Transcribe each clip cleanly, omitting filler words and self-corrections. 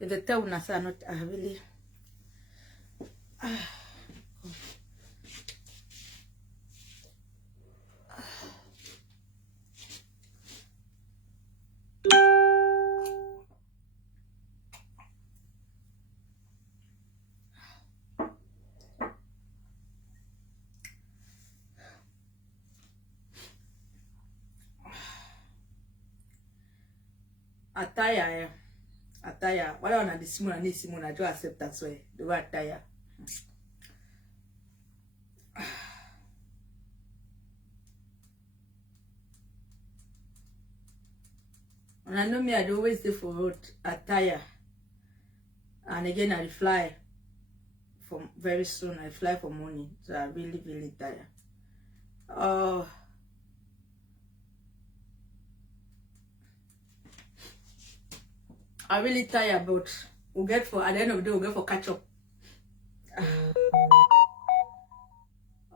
The tell una say not really. Attire. Wala wana di simu na ni simu na jo accept that way. The word attire. And I know me, I always say for road attire. And again, I fly from very soon. I fly for money, so I really tired. I really tired, but we'll get for at the end of the day, we'll get for catch up.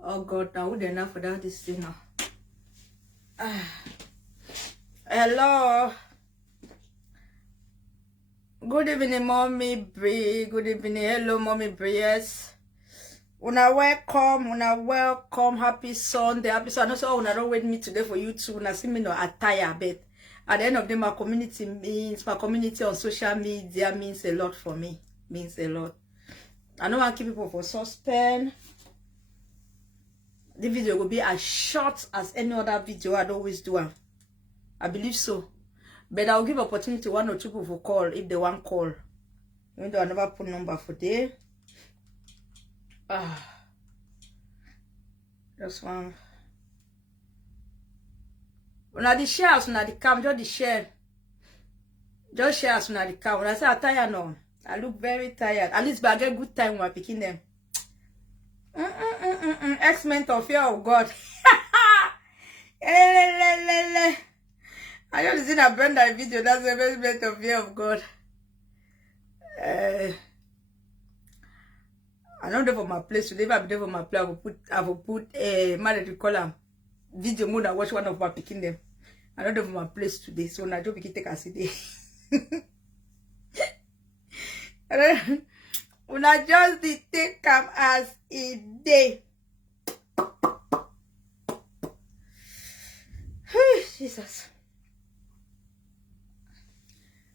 Oh God, now we're enough for that this thing now. Hello. Good evening, Mommy Bree. Good evening. Hello, Mommy Bree. Yes. Una welcome. Happy Sunday. Happy Sunday. So una don't wait me today for you too. Una see me no attire, but at the end of the day, my community on social media means a lot for me. Means a lot. I don't want to keep people for suspense. The video will be as short as any other video I'd always do. I believe so. But I'll give opportunity to 1 or 2 people for call if they want call. Even though I never put number for there. Just one. Una the share, una the cam, just the share. Just share as una the cam. When I say I'm tired now, I look very tired. At least but I get good time when I'm picking them. X-Men of fear of God. I just seen a Brenda video. That's the best of fear of God. I don't know for my place today. If I'm there for my place, I will put married to column video mode and watch one of my picking them. I don't know for my place today, so now just pick take a city. When I just did take come as a day. Jesus.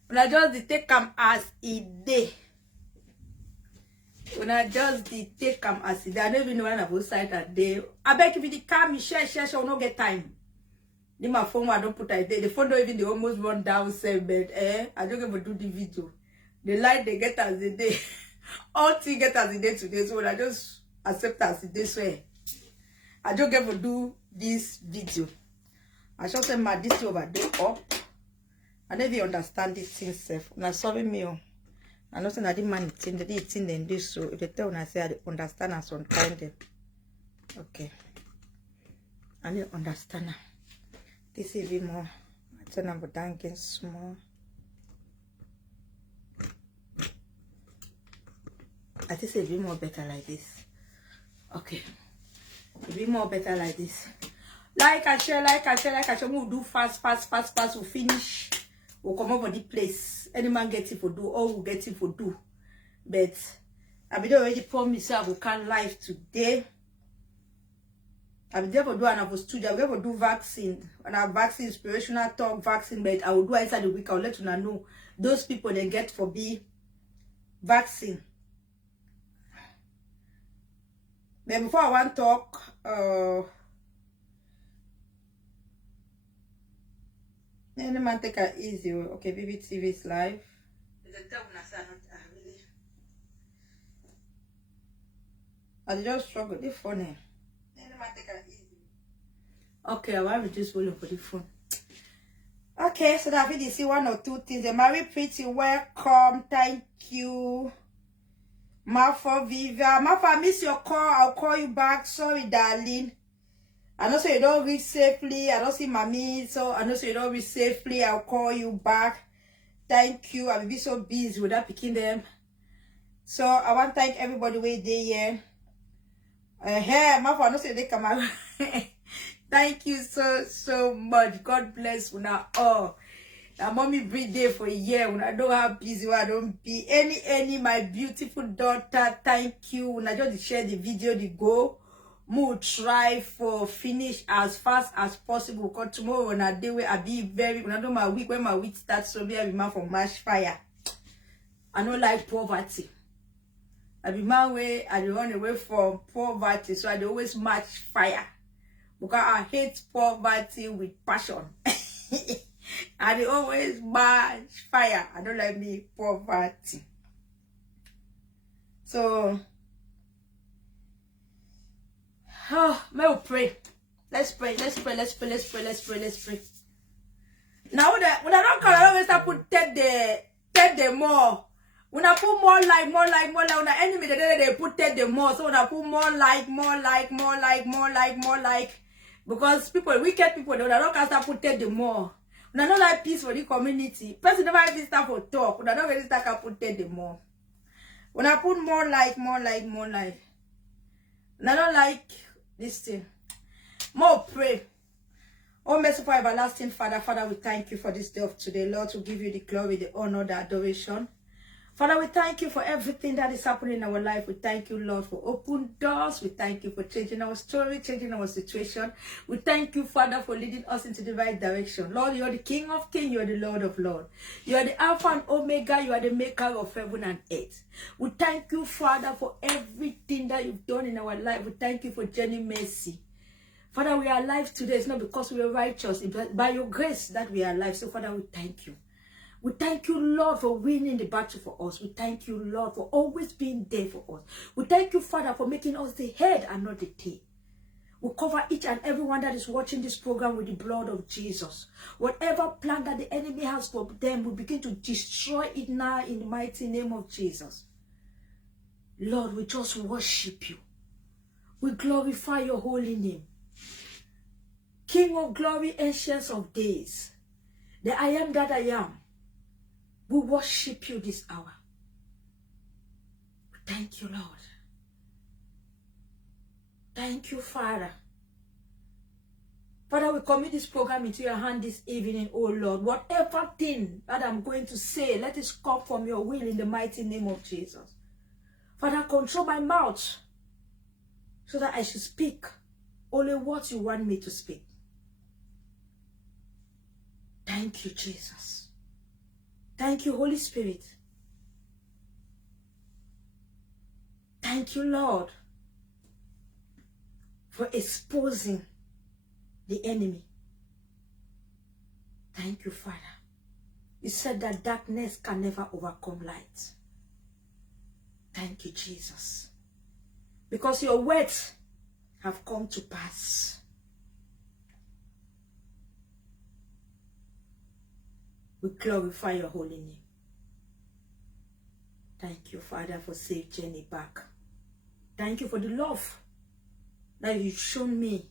When I just did take come as a day. When I just did take come as a day. I don't even know when I was outside that day. I beg if you come, share, I will not get time. Then my phone, I don't put it there. The phone don't even, they almost run down, say, but I don't ever do the video. The light they get as a day. All things get as a day today. So I just accept as a day. So I don't ever do this video. I just say my this over there up. I don't even understand this thing self. When I saw me, I know that I didn't man it in the thing then this. So if they tell when I say I understand as on time then. Okay. I don't understand. This is even more. I turn up down again small. I think it's a bit more better like this. Okay. A bit more better like this. Like and share. We'll do fast. We'll finish. We'll come over the place. Any man get it for do, or we'll get it for do. But I be already promised I will come live today. I be there for do and I was studio. I will do vaccine. And I vaccine inspirational talk vaccine, but I will do inside the week. I'll let you know those people they get for be vaccine. But before I want to talk, any man take it easy. Okay, BBTV is live. I just struggle this phone. Any man take it easy. Okay, I want to reduce volume for the phone. Okay, so that video see 1 or 2 things. The Mary Pretty, welcome. Thank you. Marfa Viva. Marfa, I miss your call. I'll call you back. Sorry, darling. I know so you don't reach safely. I don't see mommy. So I know so you don't reach safely. I'll call you back. Thank you. I'll be so busy without picking them. So I want to thank everybody who is there. Hey, Marfa, I know so they come out. Thank you so much. God bless you now. Oh. And mommy breathe there for a year. When I don't have busy, I don't be any my beautiful daughter. Thank you. When I just share the video, the go. More try for finish as fast as possible. Because tomorrow when I do it, I be very when I do my week, when my week starts, so be I be man for mash fire. I don't like poverty. I be man way I run away from poverty, so I always match fire. Because I hate poverty with passion. I always match fire. I don't like me poverty. So may we pray. Let's pray. Now that when I don't come, I always have put take the more. When I put more like, when the enemy they put take the more. So when I put more like, because people, wicked people, they don't start put take the more. When I don't like peace for the community, person never really start for talk. When I don't really start put take the more. When I put more like. And I don't like this thing. More pray. Oh, merciful everlasting Father, Father, we thank you for this day of today. Lord, to give you the glory, the honor, the adoration. Father, we thank you for everything that is happening in our life. We thank you, Lord, for open doors. We thank you for changing our story, changing our situation. We thank you, Father, for leading us into the right direction. Lord, you are the King of Kings. You are the Lord of Lords. You are the Alpha and Omega. You are the maker of heaven and earth. We thank you, Father, for everything that you've done in our life. We thank you for journey mercy. Father, we are alive today. It's not because we are righteous. It's by your grace that we are alive. So, Father, we thank you. We thank you, Lord, for winning the battle for us. We thank you, Lord, for always being there for us. We thank you, Father, for making us the head and not the tail. We cover each and everyone that is watching this program with the blood of Jesus. Whatever plan that the enemy has for them, we begin to destroy it now in the mighty name of Jesus. Lord, we just worship you. We glorify your holy name. King of glory, ancient of days, the I am that I am. We worship you this hour. Thank you, Lord. Thank you, Father. Father, we commit this program into your hand this evening, oh Lord. Whatever thing that I'm going to say, let it come from your will in the mighty name of Jesus. Father, control my mouth so that I should speak only what you want me to speak. Thank you, Jesus. Thank you, Holy Spirit. Thank you, Lord, for exposing the enemy. Thank you, Father. You said that darkness can never overcome light. Thank you, Jesus. Because your words have come to pass. We glorify your holy name. Thank you, Father, for safe journey back. Thank you for the love that you've shown me.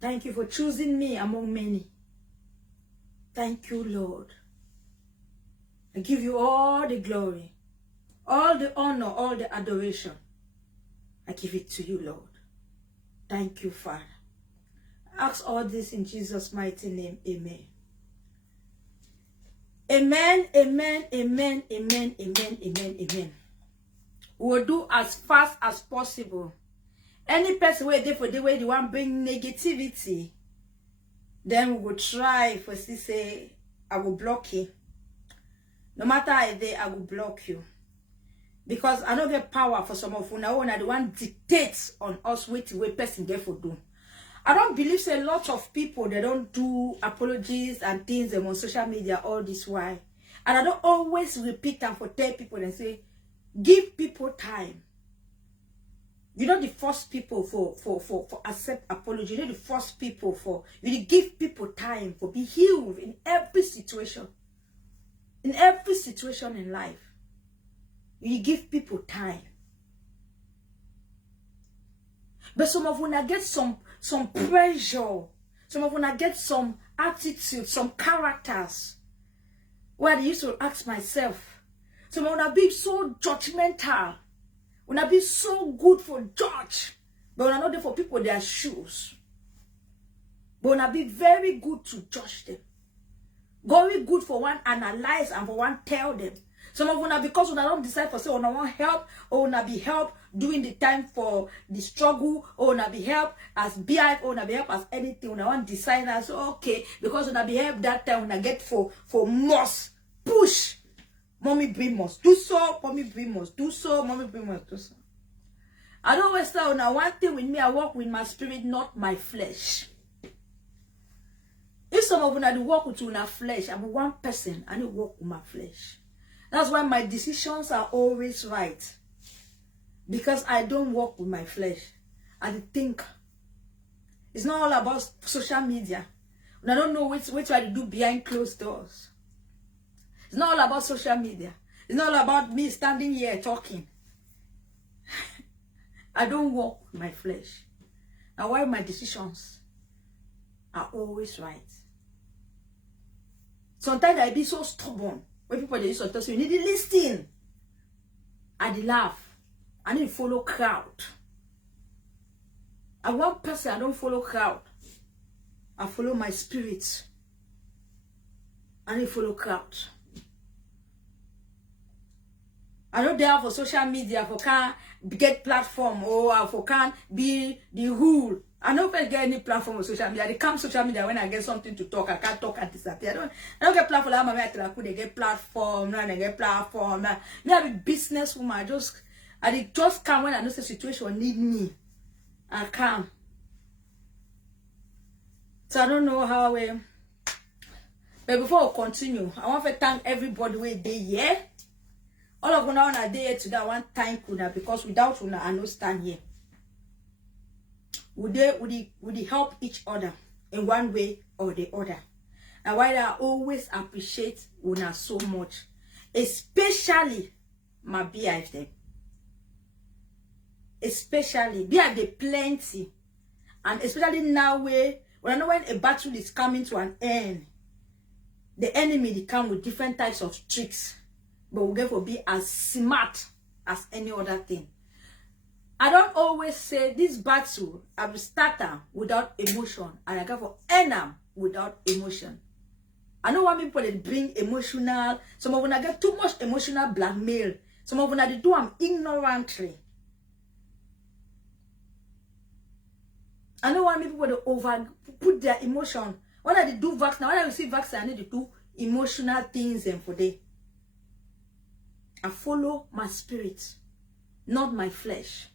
Thank you for choosing me among many. Thank you, Lord. I give you all the glory, all the honor, all the adoration. I give it to you, Lord. Thank you, Father. I ask all this in Jesus' mighty name. Amen. Amen, amen, amen, amen, amen, amen, amen. We'll do as fast as possible. Any person where they for the way they want bring negativity, then we will try for say I will block you. No matter how they I will block you. Because I don't get power for some of you now, and the one dictates on us what the way person get for do. I don't believe say a lot of people, they don't do apologies and things on social media all this while. And I don't always repeat and for tell people and say, give people time. You're not the first people for accept apology. You're not the first people for, you give people time for be healed in every situation. In every situation in life. You give people time. But some of you get some pressure. Some of you get some attitude, some characters. Where I used to ask myself, some of you be so judgmental. When I be so good for judge. But when I not there for people, their shoes. But when I be very good to judge them. Very good for one analyze and for one tell them. Some of una because una don't decide for say una want help or una be help during the time for the struggle or una be help as BI or una be help as anything. Una want decide as okay because una be help that time una get for must push. Mommy bring must do so. Mommy bring must do so. Mommy bring must do so. I don't always say una one thing with me. I work with my spirit, not my flesh. If some of una walk with una flesh, I'm one person. I need to walk with my flesh. That's why my decisions are always right. Because I don't walk with my flesh. I think. It's not all about social media. I don't know what try to do behind closed doors. It's not all about social media. It's not all about me standing here talking. I don't walk with my flesh. And why my decisions are always right. Sometimes I be so stubborn. When people they use to say, you need to listen. I laugh. I need to follow crowd. I'm one person, I don't follow crowd. I follow my spirit. I need to follow crowd. I don't dare for social media for can't get platform or for can't be the rule. I don't get any platform on social media. They come social media when I get something to talk. I can't talk and disappear. I don't get platform. I'm a they get platform. Now they get platform. Me I be businesswoman. I just come when I know the situation need me. I come. So I don't know how. But before I continue, I want to thank everybody who they here. All of una on a day today, I want to thank una because without una, I no stand here. Would they help each other in one way or the other? And why I always appreciate una so much, especially my BIF them. Especially BIF they plenty, and especially now when I know when a battle is coming to an end, the enemy they come with different types of tricks, but we get to be as smart as any other thing. I don't always say this battle I will start without emotion and I got for end them without emotion. I know why people that bring emotional. Some of them get too much emotional blackmail. Some of them they do them ignorantly. I know why people that over put their emotion. When I do vaccine, when I receive vaccine, I need to do emotional things and for day. I follow my spirit, not my flesh.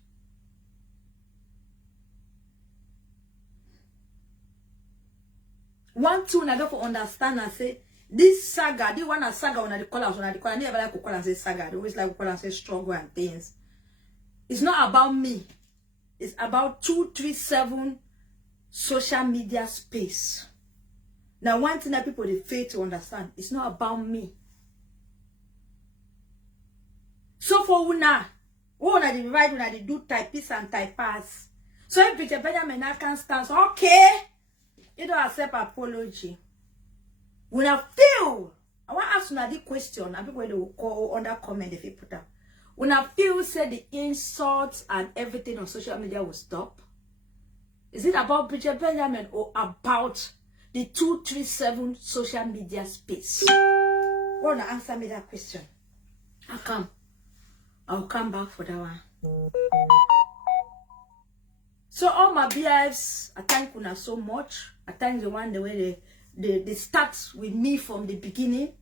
One thing I got to understand and say this saga, this one a saga when I call us when I call. I never like to call and say saga. They always like to call and say struggle and things. It's not about me. It's about 237 social media space. Now, one thing that people they fail to understand, it's not about me. So for una they right when they do typist and typers. So if Bridget Benjamin can stand, okay. You don't accept apology. When I feel, I want to ask you this question, and people will call under comment if you put up. When I feel say the insults and everything on social media will stop, is it about Bridget Benjamin or about the 237 social media space? Want to answer me that question? I'll come back for that one. So all my BIFs, I thank una so much. I thank the one the way they start with me from the beginning,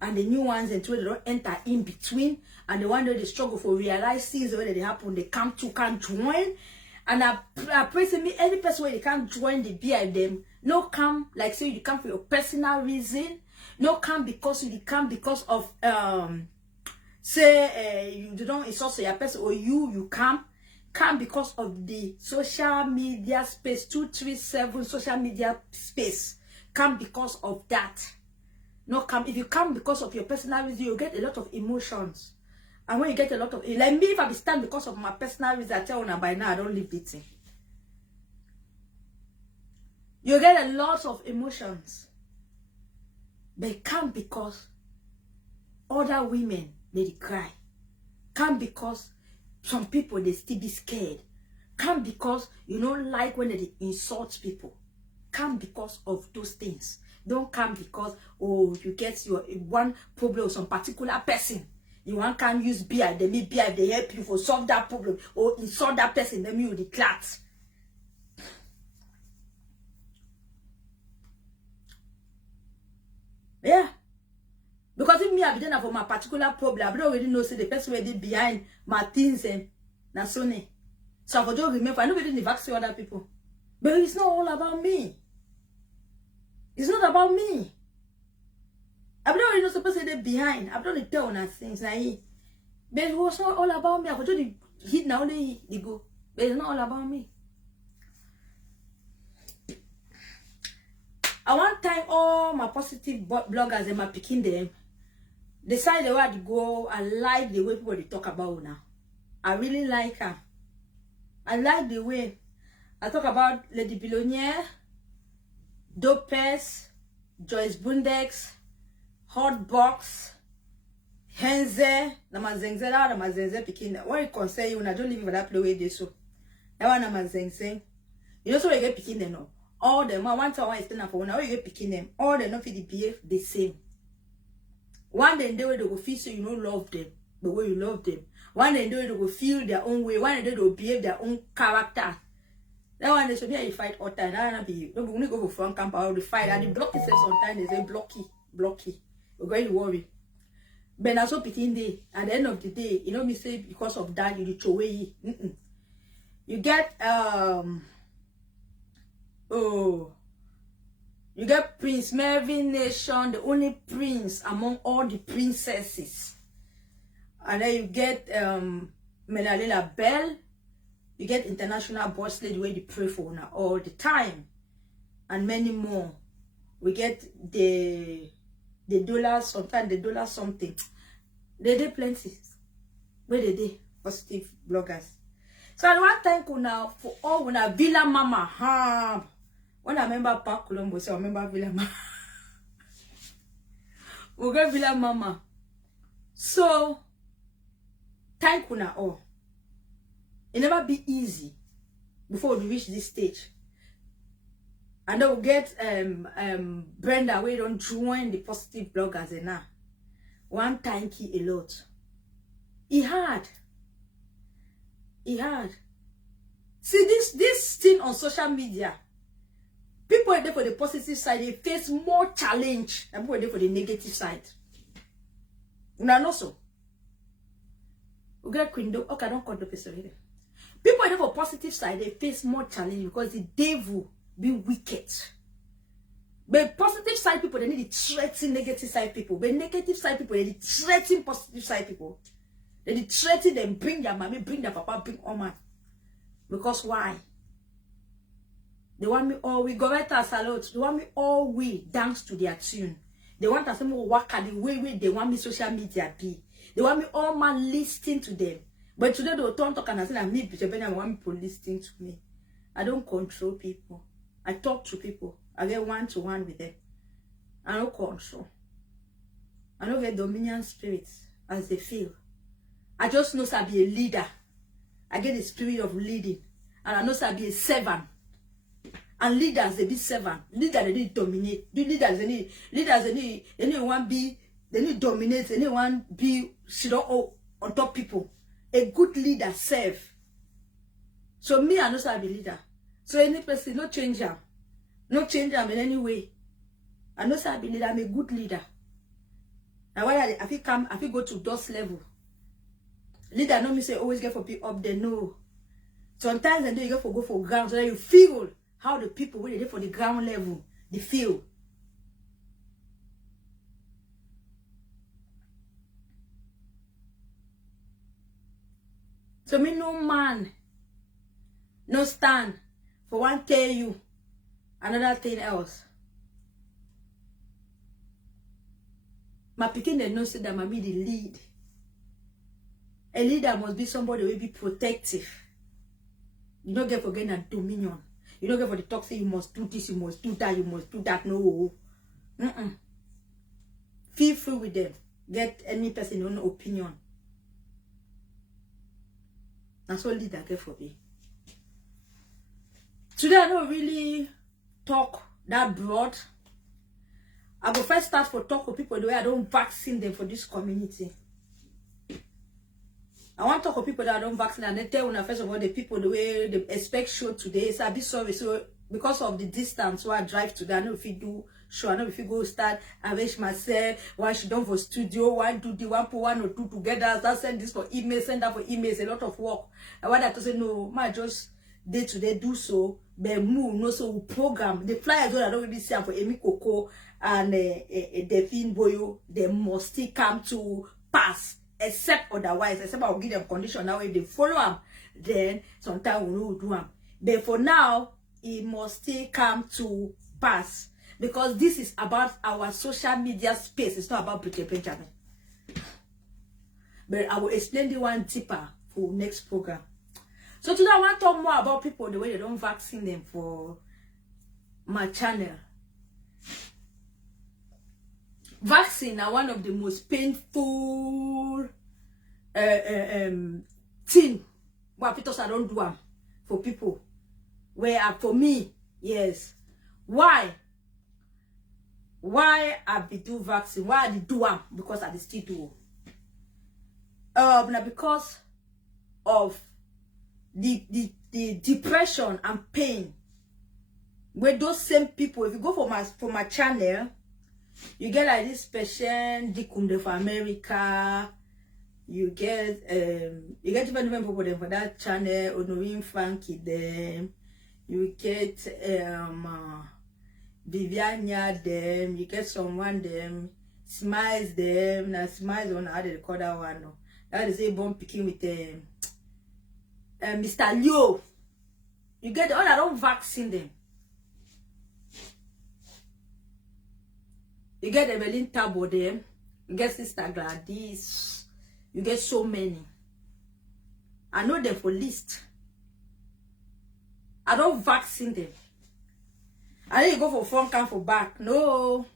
and the new ones and they don't enter in between, and the one that they struggle for realize things the way that they happen, they can't join. And I pray to me any person where they can't join the BIF them, no come like say you come for your personal reason, no come because you come because of you don't insult your person or you come because of the social media space 237 social media space. Come because of that. No come if you come because of your personal reason, you get a lot of emotions. And when you get a lot of like me, if I be stand because of my personal reason, I tell you by now I don't live it. You get a lot of emotions. But come because other women they cry. Come because some people they still be scared. Come because you don't like when they insult people. Come because of those things. Don't come because, oh, you get your one problem with some particular person. You want can use beer, they make beer, they help you for solve that problem, or insult that person, then you declare. Yeah. Because if me have been for my particular problem, I don't really know say the person who did behind my things and na so. So I for just remember, I know really vaccine other people. But it's not all about me. It's not about me. I don't really know supposed to say behind. I don't tell on things like but it was not all about me. I for just hit now they go. But it's not all about me. I want time all my positive bloggers and my picking them. Decide the way to go. I like the way people they talk about now. I really like her. I like the way I talk about Lady Billionaire, Dopes, Joyce Bundex, Hotbox, Henze, Namazenze picking. What you can say, you don't live for that play with this so. That one Namazenze. You know so you get picking them now. All them, I want to explain for now. You get picking them. All them not for the behave the same. One day they will feel so you don't love them the way you love them. One day they will feel their own way. One day they will behave their own character. That one they should be fight all time. That not be. Don't go for front camp or the fight. And the blocky says sometimes they say blocky. We're going to worry. But also picking day. At the end of the day, you know me say because of that you throw away. You get you get Prince Melvin Nation, the only prince among all the princesses. And then you get Menalila Bell. You get International Boss Lady where they pray for her all the time. And many more. We get the dollar, sometimes the dollar something. They did plenty. Where they did positive bloggers. So I want to thank you now for all when I Villa Mama. When I remember Park Colombo, so I remember Villa Mama. We get Villa Mama. So thank you now all. It never be easy before we reach this stage. And then we'll get Brenda where you don't join the positive bloggers and now. One thank you a lot. He had. See this thing on social media. People are there for the positive side, they face more challenge than people are there for the negative side. Now know so. We get Quindo. Okay, I don't call the person. People are there for positive side, they face more challenge because the devil be wicked. But positive side people, they need to threaten negative side people. But negative side people, they need to threaten positive side people. They need to threaten them, bring their mommy, bring their papa, bring all man. Because why? They want me all we go right as salute. They want me all we dance to their tune. They want us to work at the way they want me social media be. They want me all man listening to them. But today they don't talk and I say me I want people listening to me. I don't control people. I talk to people. I get one-to-one with them. I don't control. I don't get dominion spirits as they feel. I just know I be a leader. I get the spirit of leading. And I know I be a servant. And leaders, they be servant. Leaders, they need dominate. Leaders, they need one be, they need dominate. They need one be, sit on top people. A good leader serve. So me, I know I be leader. So any person, no change them. No change them in any way. I know I be leader. I'm a good leader. Now why I feel go to those level. Leader, no me say always get for people up there. No. Sometimes and then you go for ground so that you feel how the people when they for the ground level they feel. So me no man, no stand for one tell you another thing else. My picking they know say that might be the lead. A leader must be somebody who will be protective. You don't get for getting a dominion. You don't get for the talk say you must do this, you must do that, you must do that. No. Feel free with them. Get any person own opinion. That's all leader get for me. Today I don't really talk that broad. I go first start for talk with people the way I don't vaccine them for this community. I want to talk with people that I don't vaccinate, and they tell you first of all the people the way they expect show today. So I be sorry. So because of the distance where I drive today, I know if you do show, I know if you go start, I wish myself, why she done for studio, one do the one put one or two together, I send this for email, send that for emails, a lot of work. I want to say no, my just day to day do so, but move no so we program the flyers that I don't really see for Emi Coco and Delphine Boyo, they must still come to pass. Except otherwise, except I'll give them condition now. If they follow them, then sometimes we will do them. But for now, it must still come to pass because this is about our social media space. It's not about Peter Benjamin. But I will explain the one deeper for next program. So today I want to talk more about people the way they don't vaccine them for my channel. Vaccine are one of the most painful thing what people I don't do them for people. Where for me, yes. Why I be do vaccine? Why I do them? Because I still do. Because of the depression and pain. Where those same people, if you go for my channel, you get like this patient Dikunde for America. You get different people them for that channel. Honorin Frankie them. You get Viviania them. You get someone them. Smiles them. Now Smiles on how they call that one. That is a bomb picking with Mr. Leo. You get all that don't vaccine them. You get Evelyn Tabo them. You get Sister Gladys. You get so many. I know them for list. I don't vaccine them. I didn't go for front and for back. No.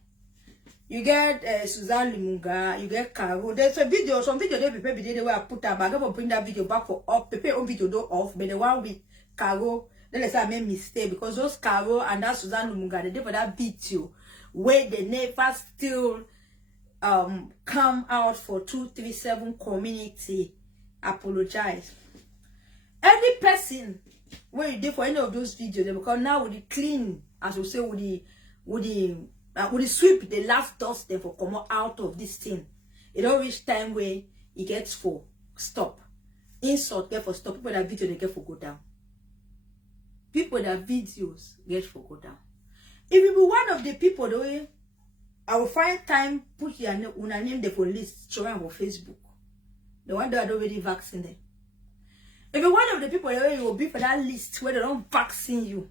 You get Suzanne Limunga. You get Caro. There's a video. Some video they prepare video where I put up. I'm gonna bring that video back for up. Prepare on video do off. But the one with Caro, then let's say I made mistake because those Caro and that Suzanne Limunga they did for that video. Where they never still come out for 237 community apologize. Any person where you did for any of those videos, they become now with the clean, as we say, with the sweep the last dust they for come out of this thing. It don't reach time where it gets for stop. Insult get for stop. People that video they get for go down. People that videos get for go down. If you be one of the people the way, I will find time put your name there for list showing on Facebook. The one that already vaccinated. If you're one of the people the way you will be for that list where they don't vaccine you,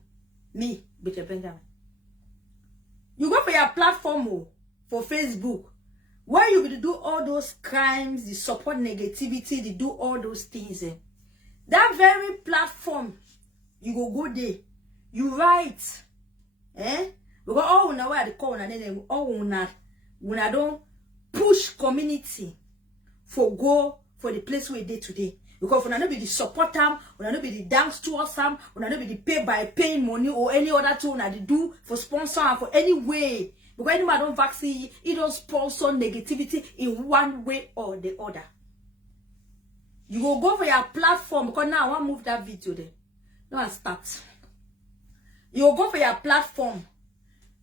me, Peter Benjamin. You go for your platform for Facebook, where you will do all those crimes, the support negativity, they do all those things. That very platform, you go there, you write. Because all now where the call and then all when I don't push community for go for the place where they today. Because when I not be the support them, when I not be the dance towards them, when I not be the pay by paying money or any other thing I do for sponsor and for any way. Because anybody don't vaccine, it don't sponsor negativity in one way or the other. You go for your platform because now I want to move that video there. Now I start. You go for your platform.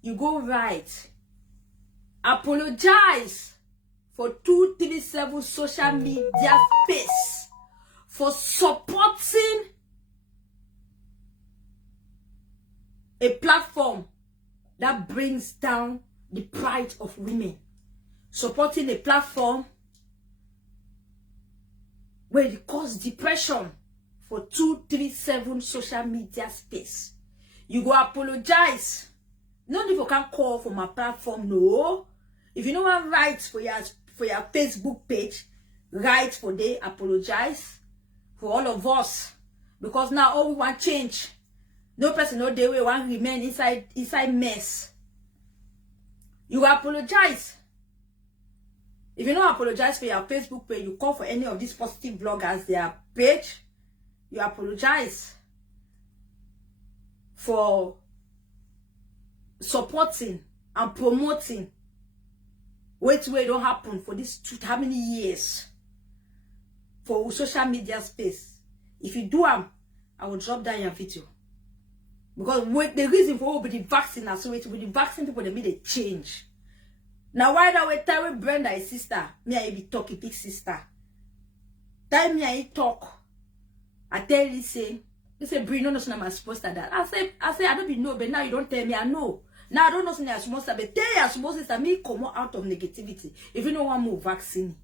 You go right. Apologize for 237 social media space for supporting a platform that brings down the pride of women. Supporting a platform where it causes depression for 237 social media space. You go apologize. Not if you can call for my platform, no. If you know what rights for your Facebook page, write for they apologize for all of us. Because now all we want change. No person no day we want remain inside mess. You apologize. If you don't apologize for your Facebook page, you call for any of these positive bloggers, their page, you apologize for supporting and promoting wait don't happen for this how many years for social media space. If you do I will drop down your video. Because the reason for with the vaccine, so with the vaccine people they made a change. Now why that way tell Brenda is sister, me I be talking big sister. Time me I talk. I tell you say Bruno no I'm supposed to that. I say I don't be know, but now you don't tell me I know. Now I don't know something I'm supposed to, but tell you I'm supposed to me come out of negativity. If you don't want more vaccine.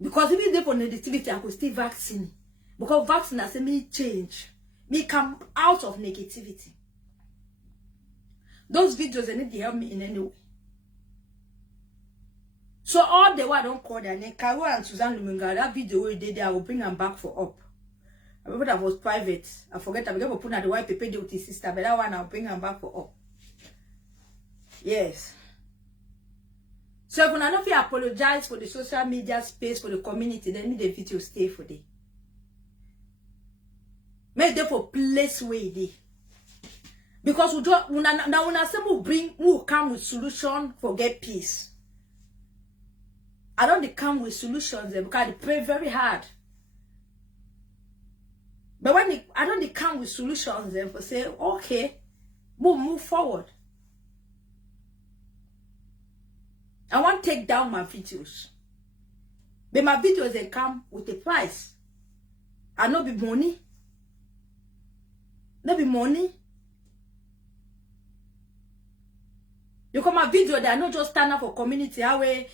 Because if you there for negativity, I could still vaccine. Because vaccine has me change. Me come out of negativity. Those videos they need to help me in any way. So all the while I don't call their name. Carol and Suzanne Luminga, that video we did there, I will bring them back for up. I remember that was private. I forget I'm going to put on the white paper with his sister, but that one I'll bring them back for up. Yes. So if I don't feel apologize for the social media space for the community, then me the video stay for them. Make them for place where they. Because we don't now when I say we come with solution for get peace. I don't come with solutions because they pray very hard. But when I don't come with solutions then for say, okay, we'll move forward. I want to take down my videos. But my videos they come with a price. I not be money. Not be money. You come my video they are not just stand up for community. How we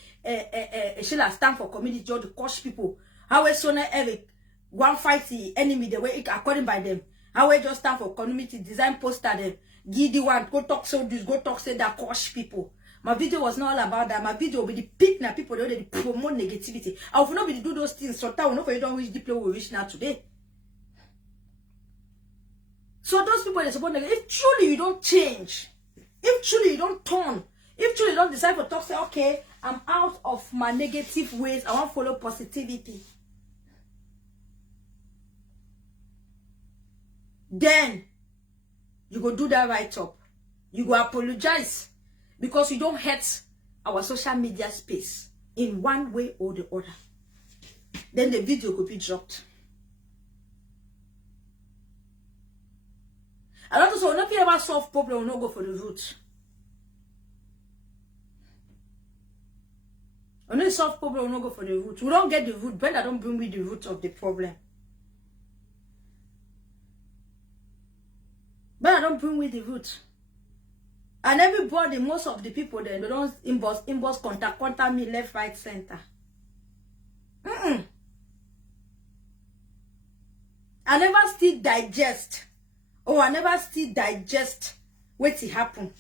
Sheila stand for community just to coach people. How we Sona Eric one fight the enemy the way it according by them. How we just stand for community design poster them. Give the one go talk so this go talk say that coach people. My video was not all about that. My video will be the pick now people they promote negativity. I will not be to do those things. So that will not for you don't reach the place we reach now today. So those people they support if truly you don't change. If truly you don't turn, if truly you don't decide to talk, say, okay, I'm out of my negative ways, I want to follow positivity. Then, you go do that right up. You go apologize. Because you don't hurt our social media space in one way or the other. Then the video could be dropped. A lot of people not ever solve problem will not go for the root. When you solve problem will not go for the root. We don't get the root, but I don't bring with the root of the problem. But I don't bring with the root. And everybody, most of the people they don't inbox contact me left, right, center. I never still digest. Oh, I never still digest what it happen.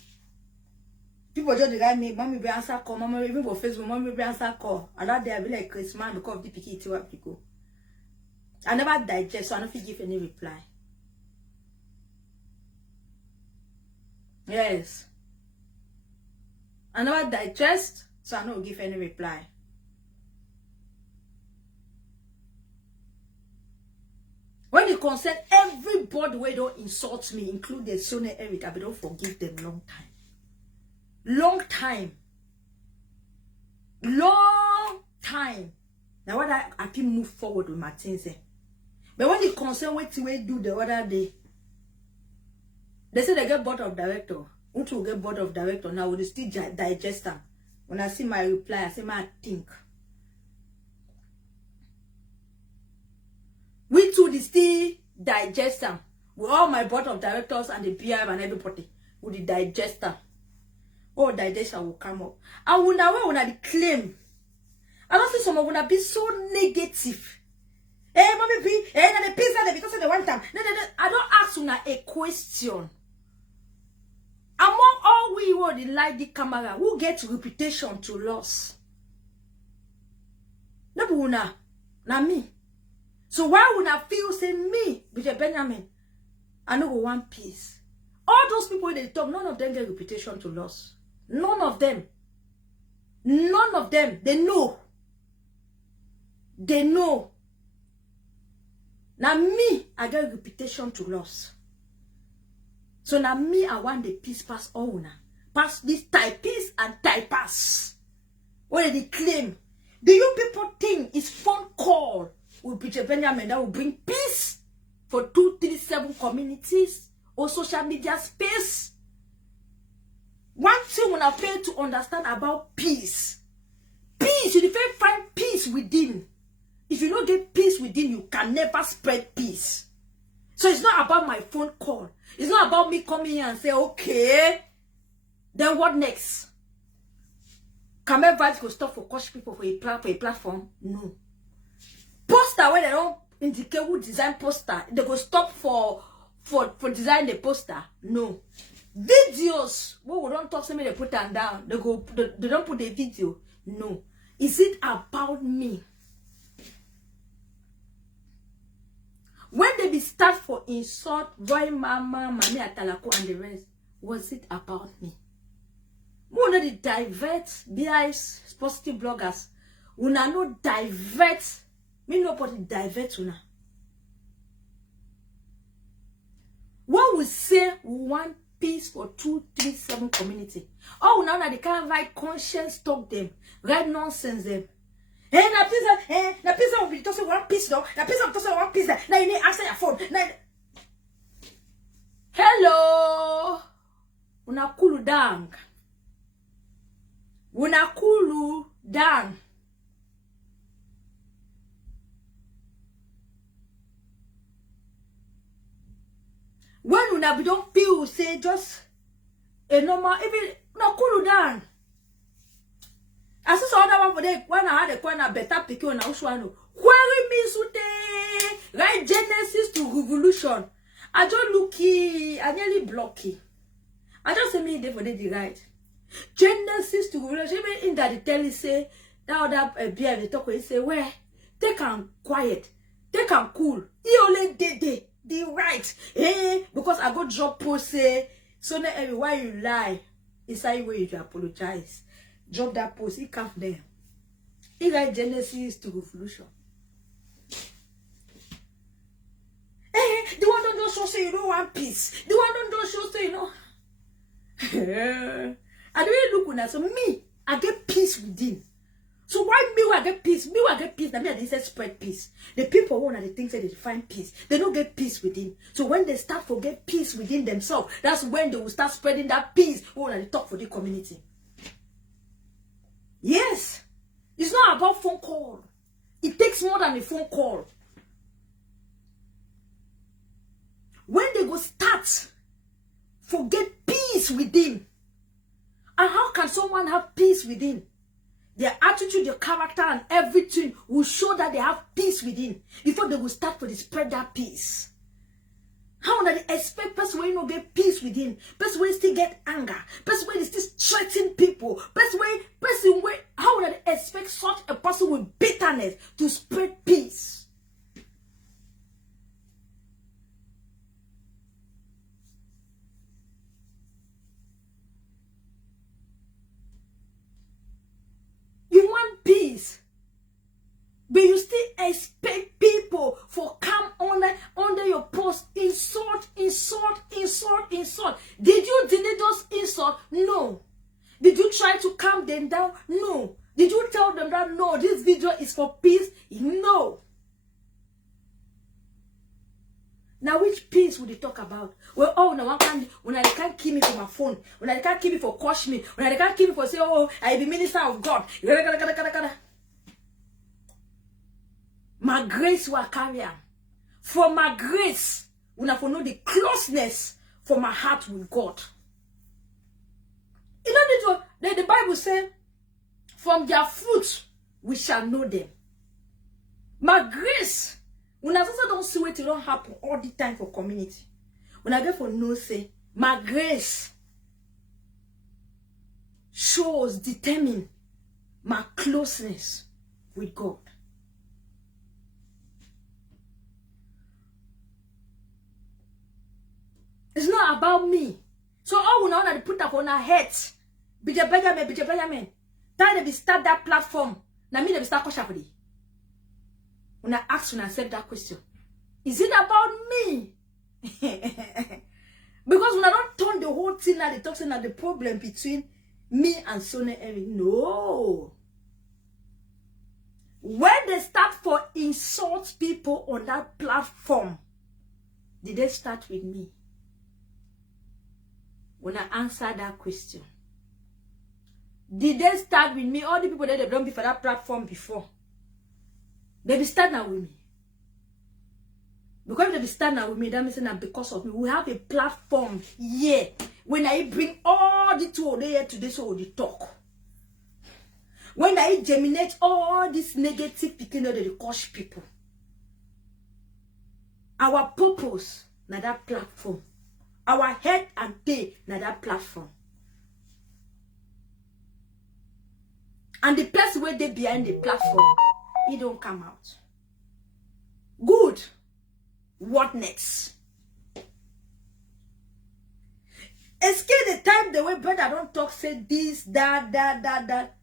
People just write me, mommy be answer call, mommy even for Facebook, mommy be answer call. And that day I be like Christmas because of the PKT people. I never digest, so I don't give any reply. Yes. I never digest, so I don't give any reply. When you concern everybody where don't insult me, including Sonia Eric, I don't forgive them long time. Long time. Long time. Now what I can move forward with my things. But when you concern what we do the other day, they say they get board of director. Who will get board of director now? Will still digest them? When I see my reply, I say my think. We too still digest them. With all my board of directors and the PR and everybody will digest them. All digestion will come up. And when I claim, I don't see some of them be so negative. Hey, mommy, hey, na the pizza because of the one time. No, I don't ask you a question. Among all we who the like the camera, who get reputation to loss? No, but na me. So why would I feel say me, Bishop Benjamin, I know one piece? All those people they talk, none of them get reputation to loss. None of them. None of them. They know. They know. Now me, I get reputation to loss. So now me, I want the peace pass all now. Pass this type peace and type pass. What they claim? Do you people think it's phone call with Preacher Benjamin that will bring peace for 237 communities or social media space? One thing when I fail to understand about peace. Peace, you define find peace within. If you don't get peace within, you can never spread peace. So it's not about my phone call. It's not about me coming here and say, okay, then what next? Can my voice go stop for coach people for a platform? No. Poster where they don't indicate who design poster, they go stop for design the poster. No. Videos, what we don't talk, somebody they put them down. They don't put the video. No. Is it about me? When they be start for insult, Roy Mama, Mami Atalako and the rest, was it about me? Una the divert, BI's positive bloggers. Una no divert. Me nobody divert una. What we say we want peace for 237 community. Oh, now they can't write conscience talk them, write nonsense them. Hey, na pizza will be tossing one piece though. Na pizza will tossing one piece. Now you need answer your phone. Now, hello, una kulu dang. Una kulu dang. When una don't feel say just a normal even no cool down. As this other one for them when I had a corner better pick on Aushwano. Query me sute right Genesis to Revolution. I just looky, I nearly blocky. I just say me there for the right. Genesis to Revolution. Even in that they tell you say now that beer they talk he say where they can quiet, they can cool. He only did the right. Because I go drop post say so now why you lie? It's how way you apologize. Drop that post, he calf them. He write Genesis to Revolution. The one don't show say you don't want peace. The one don't show say you know. I don't look on that. So me, I get peace within. So why me will get peace? Me will get peace. That means they say spread peace. The people one of the things that they find peace. They don't get peace within. So when they start to get peace within themselves, that's when they will start spreading that peace. One of the talk for the community. Yes. It's not about phone call. It takes more than a phone call. When they go start, forget peace within. And how can someone have peace within? Their attitude, their character, and everything will show that they have peace within before they will start to spread that peace. How do they expect person when you don't get peace within? Person when still get anger? Person when they still threaten people? Person when how do they expect such a person with bitterness to spread peace? You want peace, but you still expect people for come under your post, insult. Did you delete those insults? No. Did you try to calm them down? No. Did you tell them that no, this video is for peace? No. Now which peace would they talk about? Well, oh, no, when I can't kill me for my phone, when I can't kill me for coach me, when I can't kill me for say, oh, I be minister of God. My grace will carry on. For my grace, when I know the closeness for my heart with God. You know the Bible says, from their fruit we shall know them. My grace, when I also don't see it don't happen all the time for community. When I get for no say, my grace shows, determine my closeness with God. It's not about me. So all we know that they put up on our heads. Bija Benjamin. Time they be start that platform. Now me they be start question for the. When I ask when I said that question, is it about me? Because when I don't turn the whole thing that they talk about the problem between me and Sonny Erin. No. When they start for insult people on that platform, did they start with me? When I answer that question, did they start with me? All the people that they've done before that platform before, they be start now with me. Because they be start now with me, that means that because of me, we have a platform here. When I bring all the two here today, so they talk. When I germinate all this negative picking that they cause people. Our purpose na that platform. Our head and tail na that platform. And the person where they behind the platform, it don't come out. Good. What next? Escape the time the way brother don't talk, say this, that.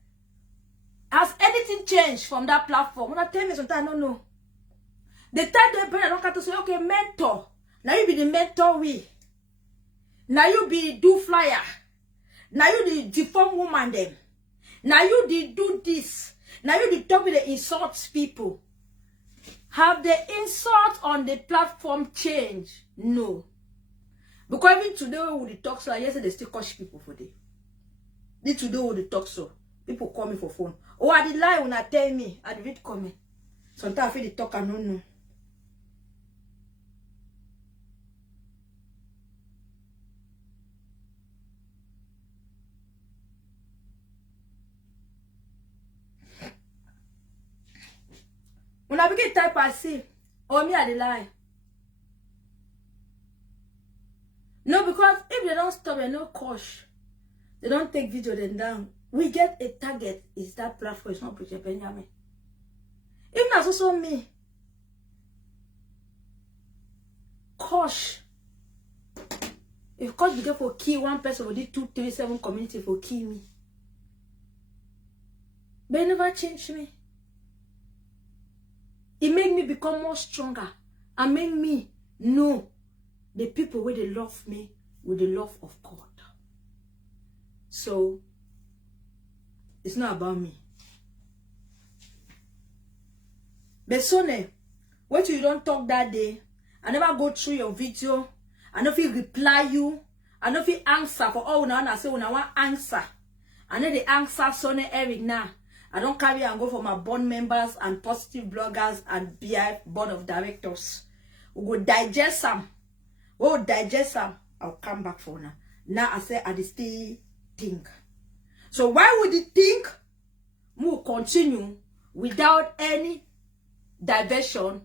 Has anything changed from that platform? When I tell me sometimes, I don't know. The time the brother don't come to say, okay, mentor. Now you be the mentor we. Now you be do flyer. Now you the deform woman them. Now you the do this. Now you the talk with the insult people. Have the insult on the platform changed? No. Because even today with the talk so, yesterday they still catch people for day. This today with the talk so, people call me for phone. Oh, I did lie when I tell me. I read comment. Sometimes I feel the talk I don't know. When I begin type I see, oh me I the lie. No, because if they don't stop and no coach, they don't take video then down. We get a target, is that platform, it's not Preacher Benjamin. If that's also me, coach. If coach begin for key one person with the 237 community for key me. But it never changed me. It made me become more stronger and make me know the people where they love me with the love of God. So it's not about me. But Sonny, what you don't talk that day, I never go through your video, I know if you reply you, I know if you answer for all now, I say when I want answer. I know the answer Sonny Eric now. I don't carry and go for my board members and positive bloggers and BI board of directors. We go digest some. Oh, digest some. I'll come back for now. Now I say I still think. So why would you think we'll continue without any diversion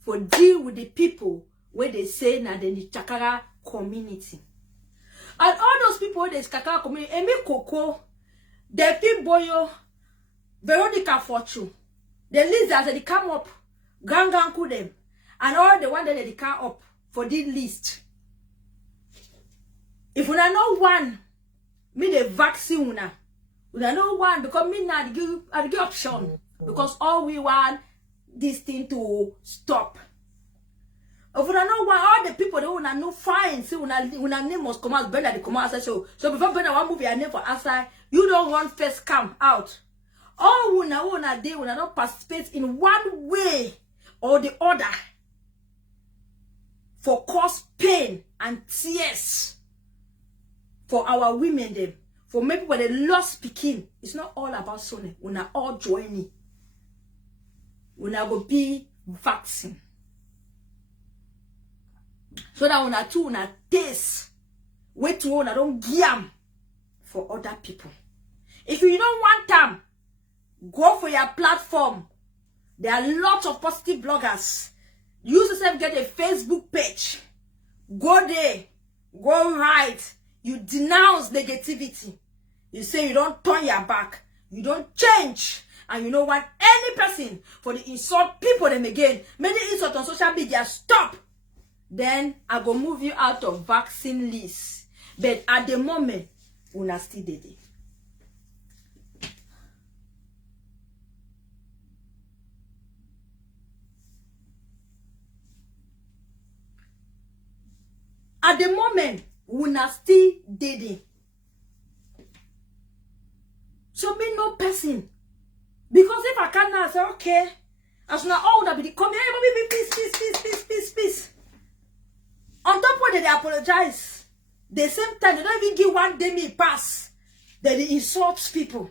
for deal with the people where they say now in the Chakara community? And all those people in the Chakara community, Emi Coco, Delphine Boyo, Veronica Fortune, the lizards that they come up, Ganganku them, and all the one that they come up for this list. If we are not one, me the vaccine we are not one because me not give option because all we want this thing to stop. If we are not one, all the people they wanna know fine, see una name must come out better the come out so before better one move your name for outside, you don't want first come out. All una day una not participate in one way or the other for cause pain and tears for our women them, for maybe when they lost speaking. It's not all about Sonny. Una all joining. Una go be vaccine. So that una too una taste. Wait to una don't giam for other people. If you don't want them, go for your platform. There are lots of positive bloggers. Use yourself, get a Facebook page. Go there. Go right. You denounce negativity. You say you don't turn your back. You don't change. And you don't want any person for the insult people them again. Many insult on social media. Stop. Then I go move you out of vaccine list. But at the moment, una still did it. At the moment, una still did it. So me no person Because if I can't now, I say, okay, as now all that be come here, mommy, peace. On top of that, they apologize. The same time, they don't even give one day me pass. They insult people.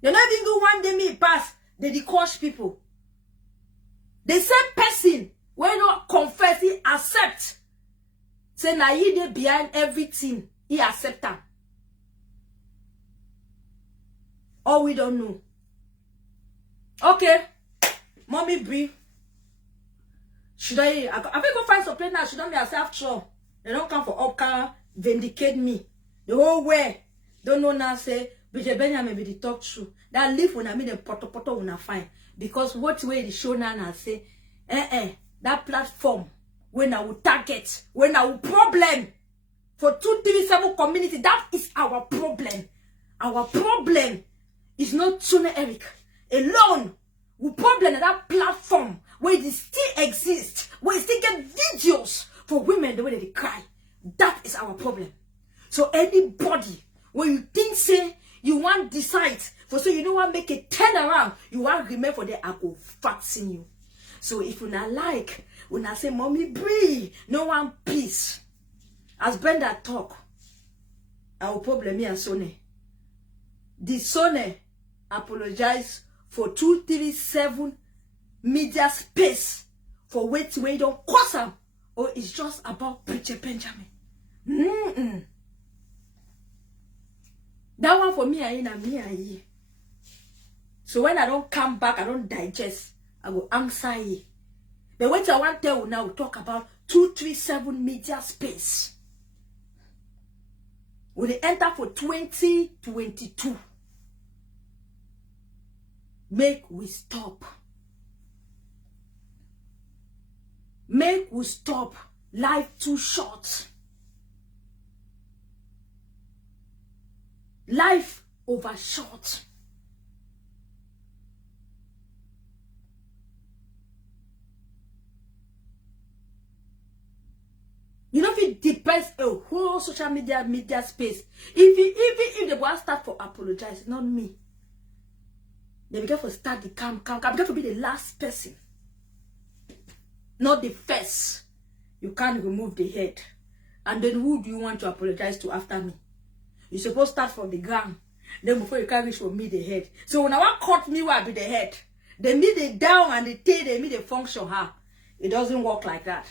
They don't even give one day me pass. They curse people. The same person, when not confess, he accept. Say, now he dey behind everything. He accept them. Or we don't know. Okay. Mommy Brie. Should I go find some place now? Should I be myself sure? They don't come for up vindicate me. The whole way. Don't know now say, BJ Benjamin be the talk true. That live when I mean the poto when I find. Because what way the show now and say, that platform, when I will target, when I will problem for 237 community, that is our problem. Our problem is not Tune Eric alone. We problem at that platform where it still exists, where it still get videos for women the way they cry. That is our problem. So anybody, when you think say you want decide for so you don't want make a turn around, you want remain for the I go vaccine you. So if you not like, when I say mommy Brie, no one peace. As Brenda talk, our problem here Sony. The Sony apologize for 237 media space for wait don't cause them, or it's just about Preacher Benjamin. That one for me and me. So when I don't come back, I don't digest, I will answer you. But what I want to tell you now, we talk about 237 media space. Will they enter for 2022? Make we stop. Make we stop. Life too short. Life over short. You know, if it depends a whole social media space. If they will start for apologize, not me. They begin to start the calm. Begin to be the last person. Not the first. You can't remove the head. And then who do you want to apologize to after me? You're supposed to start from the ground. Then before you can reach for me the head. So when I want cut me, will be the head. They need the down and the tail, they need the function. It doesn't work like that.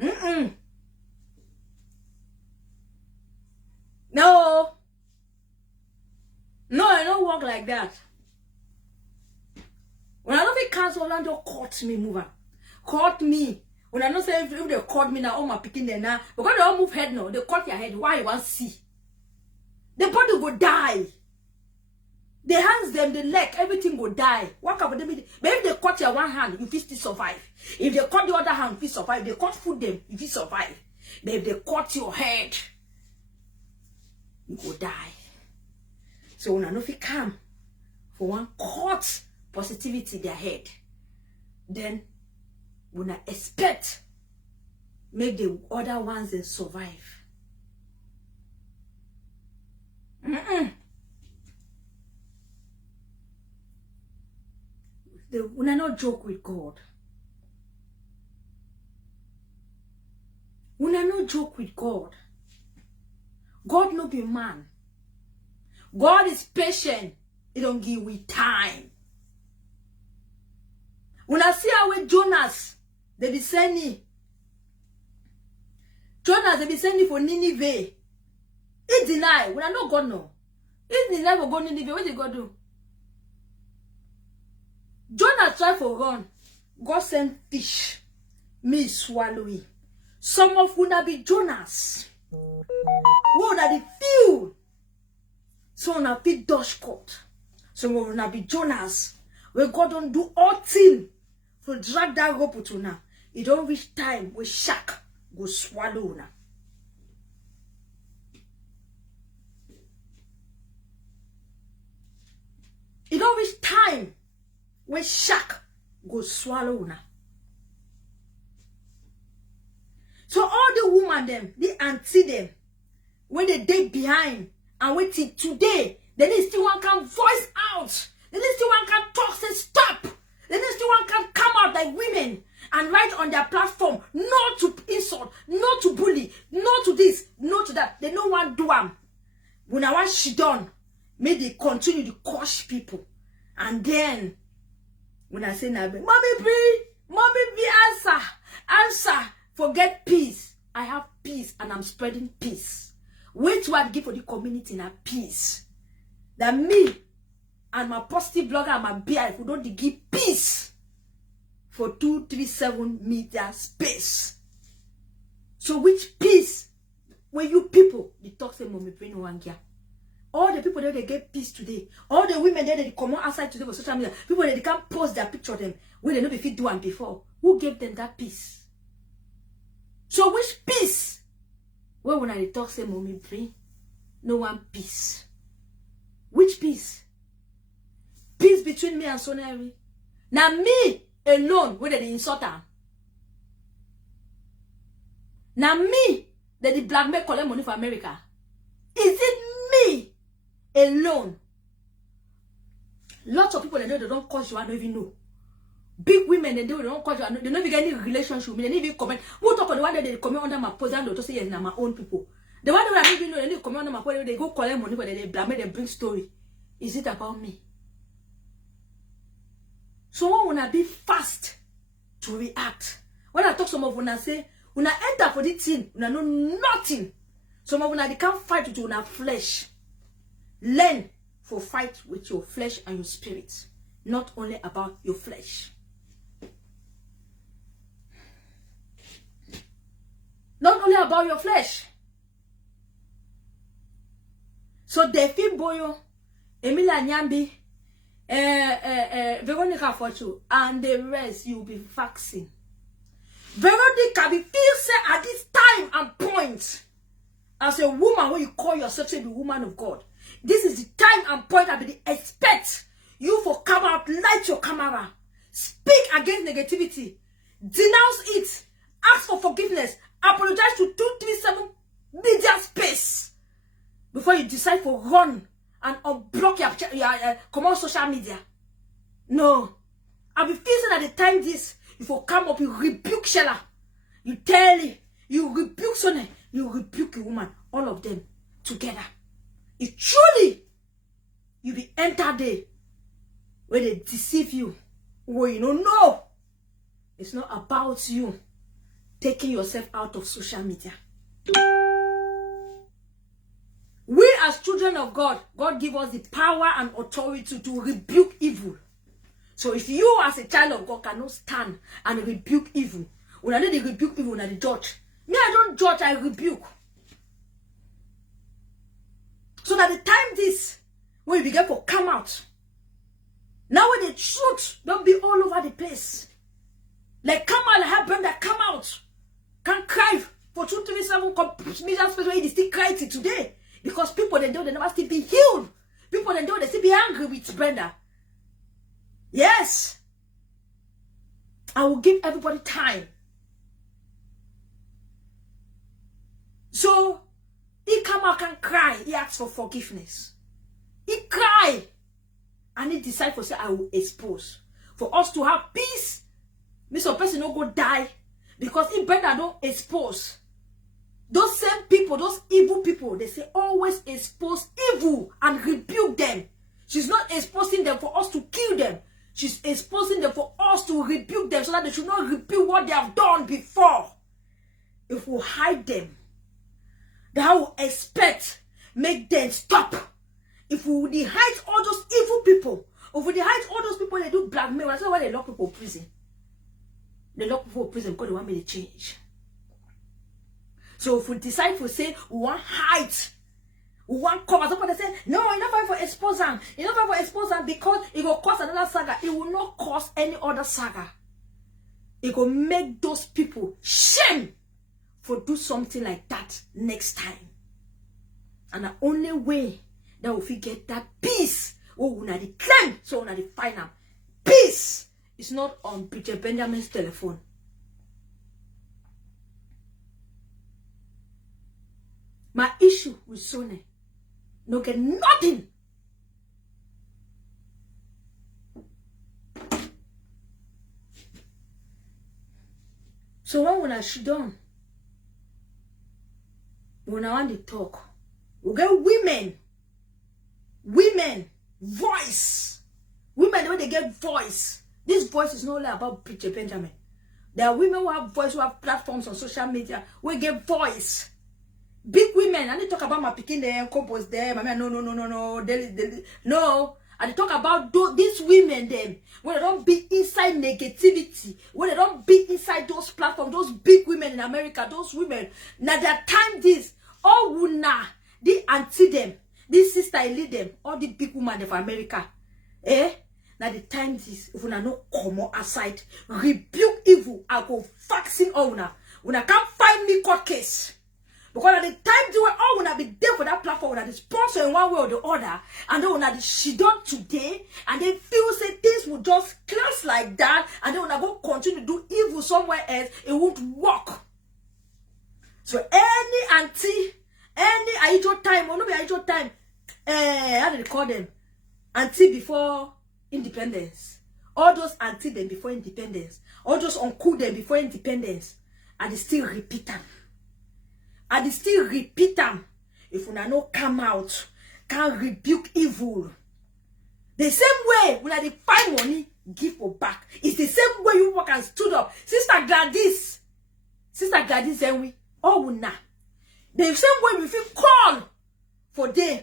No. No, it don't work like that. When I don't think cancel Orlando caught me, mover. Caught me. When I don't say if they caught me now, all my picking there now. Because they don't move head now. They cut your head. Why you want to see? The body will die. The hands, them, the leg, everything will die. What about them? But if they cut your one hand, you will still survive. If they cut the other hand, you will survive. If they cut food them, you will survive. But if they cut your head, you will die. So when I know if you come for one cut positivity their head, then when I expect make the other ones and survive. When I not joke with God. When I not joke with God. God no be man. God is patient. He don't give we time. When I see how with Jonas, they be sending. Jonas, they be sending for Nineveh. He deny. When I know God no. He deny for go Nineveh. What did God do? Jonas tried for run. God sent fish. Me swallow it. Some of would be Jonas. Who would be few? Some would be Dutch court. Some would be Jonas. Where God don't do all things to drag that rope to now. It don't reach time where shark go swallow now. It don't reach time where shark go swallow now. So all the women them, the auntie them, when they dig behind and wait till today, Then they still one can voice out. Then they still one can talk, say stop. Then they still one can come out like women and write on their platform, no to insult, no to bully, no to this, no to that. They no one do them. When I want she done, may they continue to crush people. And then, when I say, Mommy B, answer, forget peace. I have peace and I'm spreading peace. Wait what I give for the community in a peace. That me and my positive blogger and my BI, who don't give peace for 237 meter space. So which peace when you people, the talk say Mommy Pray no one care. All the people there they get peace today. All the women there they come outside today for social media. People there they can't post their picture of them when they know if it do one before. Who gave them that peace? So which peace? Well, when I talk say Mommy Pray, no one peace. Which peace? Peace between me and Soneri. Now me alone where they insult her. Now me that the blackmail collect money for America. Is it me alone? Lots of people they know they don't cause you, I don't even know. Big women they don't cause you, they don't even get any relationship. They don't even comment. Who talk about the one that they comment under my post and they say yes, now my own people. The one that I don't even know, they comment under my post, they go collect money, but they blackmail, they bring story. Is it about me? So when I be fast to react. When I talk some of when I say, when I enter for this thing, when I know nothing. Some of when I can't fight with your flesh. Learn for fight with your flesh and your spirit. Not only about your flesh. Not only about your flesh. So Delphine Boyo, Emilia Nyambi, Veronica Fortu, and the rest you'll be vaccinated. Veronica be feel say at this time and point, as a woman when you call yourself to be woman of God, this is the time and point I be expect you for come out, light your camera, speak against negativity, denounce it, ask for forgiveness, apologize to 237 media space before you decide to run and unblock your come on social media. No. I'll be facing at the time this, if you come up, you rebuke Shella. You tell it, you rebuke Sonny, you rebuke a woman, all of them together. If truly you be enter there where they deceive you, where you don't know, it's not about you taking yourself out of social media. We as children of God, God give us the power and authority to rebuke evil. So if you as a child of God cannot stand and rebuke evil, when I need to rebuke evil, when I judge. Me, I don't judge, I rebuke. So that the time this, when you begin to come out, now when the truth don't be all over the place. Like come out, like have Brenda come out. Can't cry for 237 million space where they still cry till today. Because people they know they never still be healed. People they know they still be angry with Brenda. Yes. I will give everybody time. So he come out and cry. He asks for forgiveness. He cry. And he decide for say I will expose. For us to have peace. Mr. Person don't go die. Because if Brenda don't expose. Those same people, those evil people, they say always expose evil and rebuke them. She's not exposing them for us to kill them. She's exposing them for us to rebuke them so that they should not repeat what they have done before. If we hide them, that will expect, make them stop. If we hide all those evil people, if we hide all those people they do blackmail, that's why they lock people in prison. They lock people in prison because they want me to change. So if we decide to say we want hide, we want cover, somebody say, no, enough for exposure. Enough for exposure because it will cause another saga. It will not cause any other saga. It will make those people shame for do something like that next time. And the only way that we get that peace, we will not claim, so we will not find out. Peace is not on Peter Benjamin's telephone. My issue with Sonny, no get nothing So when I sit down, when I want to talk, we get women, voice. Women, when they get voice, this voice is not only about Preacher Benjamin. There are women who have voice, who have platforms on social media, we get voice. Big women, and they talk about my picking there, compose there, my man, no. No. And they talk about these women then, when they don't be inside negativity, when they don't be inside those platforms, those big women in America, those women, now their time this, all wuna, the auntie them, this sister lead them, all the big women of America, now the time this, if una no come aside, rebuke evil, I go vaccine all una can't find me court case. Because at the time they were all gonna be there for that platform, that is sponsor in one way or the other, and then when she done today, and they feel say things will just close like that, and then when I go continue to do evil somewhere else, it won't work. So any auntie, any Aijo time, or no be Aijo time, how do they call them? Auntie before independence. All those auntie them before independence. All those uncle them before independence. And they still repeat them. And they still repeat them. If una no come out, can rebuke evil. The same way when they find money, give for back. It's the same way you work and stood up. Sister Gladys, and we all una. The same way we feel call for them,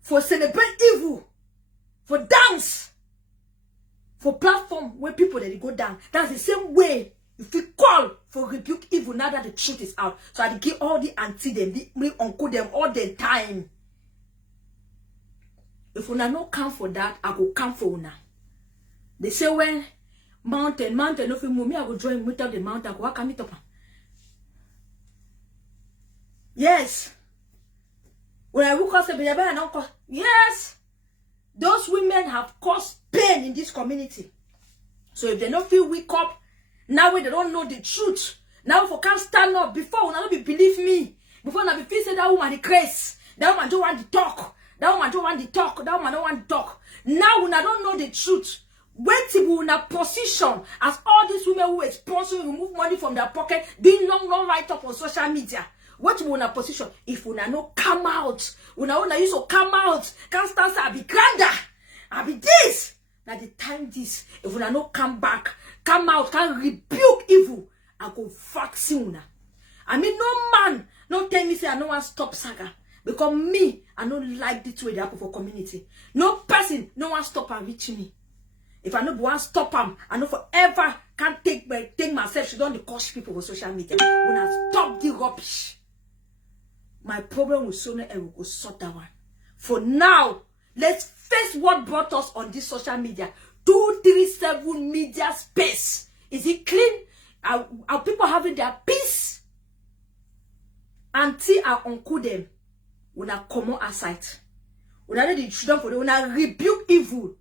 for celebrate evil, for dance, for platform where people that they go down. That's the same way. If we call for rebuke evil now that the truth is out. So I give all the auntie them, the uncle them all the time. If una no come for that, I go come for una. They say when mountain, no fit move me, I go join with the mountain, I go walk meet up. Yes. When I woke up, say, yes. Those women have caused pain in this community. So if they don't feel wake up, now when they don't know the truth, now if I can't stand up, before when I don't believe me, before I be feel say that woman is crazy, that woman don't want to talk, that woman don't want to talk, that woman don't want to talk. Now when I don't know the truth, wait till we in a position as all these women who are sponsoring, remove money from their pocket, doing long write up on social media. What we in a position? If we no come out, we na use to come out, can't stand say I be grander, I be this. Now the time this, if we no come back, come out, can rebuke evil, I go vaccine una. I mean, no man, no tell me say I no want stop saga. Because me, I don't like this way they happen for community. No person, no one stop and reach me. If I no want stop them, I know forever can't take myself. She don't cost people for social media. When I stop the rubbish, my problem with Sona and will go sort that one. For now, let's face what brought us on this social media. 237 media space. Is it clean? Are people having their peace? Auntie and uncle them. When I come on aside. When I let the children for them. When I rebuke evil.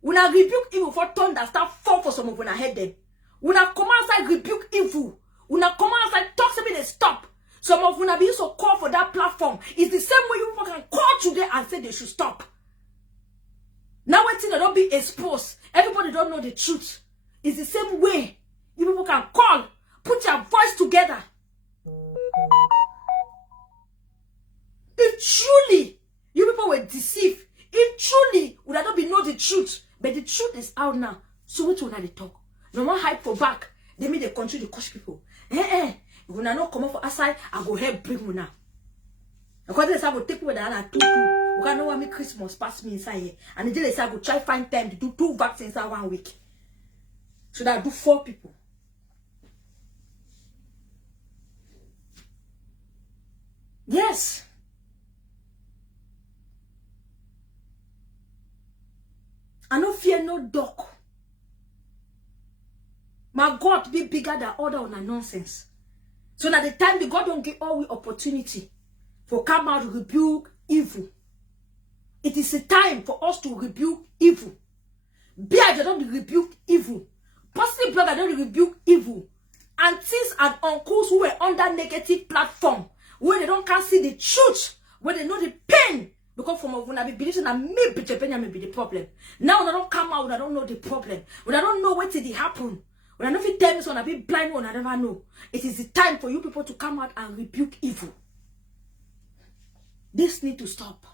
When I rebuke evil for turn that start fall for some of when I head them. When I come outside rebuke evil. When I come outside talk to me they stop. Some of when I be used to call for that platform. It's the same way you people can call today and say they should stop. Now waiting they don't be exposed. Everybody don't know the truth. It's the same way you people can call. Put your voice together. If truly you people were deceived, if truly would I not be know the truth, but the truth is out now. So what will they talk? No more hype for back. They mean they continue to coach people. When I not come up for aside, I go help bring you now. Because I go take away the other two. We can't know me Christmas pass me inside here. And the day I go try find time to do 2 vaccines in 1 week. So that I do 4 people. Yes. I no fear no dog. My God be bigger than all that nonsense. So that the time the God don't give all we opportunity for come out to rebuke evil. It is a time for us to rebuke evil. Bear they don't rebuke evil. Positive blogger don't rebuke evil. Aunties and uncles who were under negative platform, where they don't can see the truth, where they know the pain. Because from when I be believing that maybe the pain may be the problem. Now when I don't come out, when I don't know the problem. When I don't know what did it happen. When I know if you tell me so, I be blind one, I never know. It is the time for you people to come out and rebuke evil. This need to stop.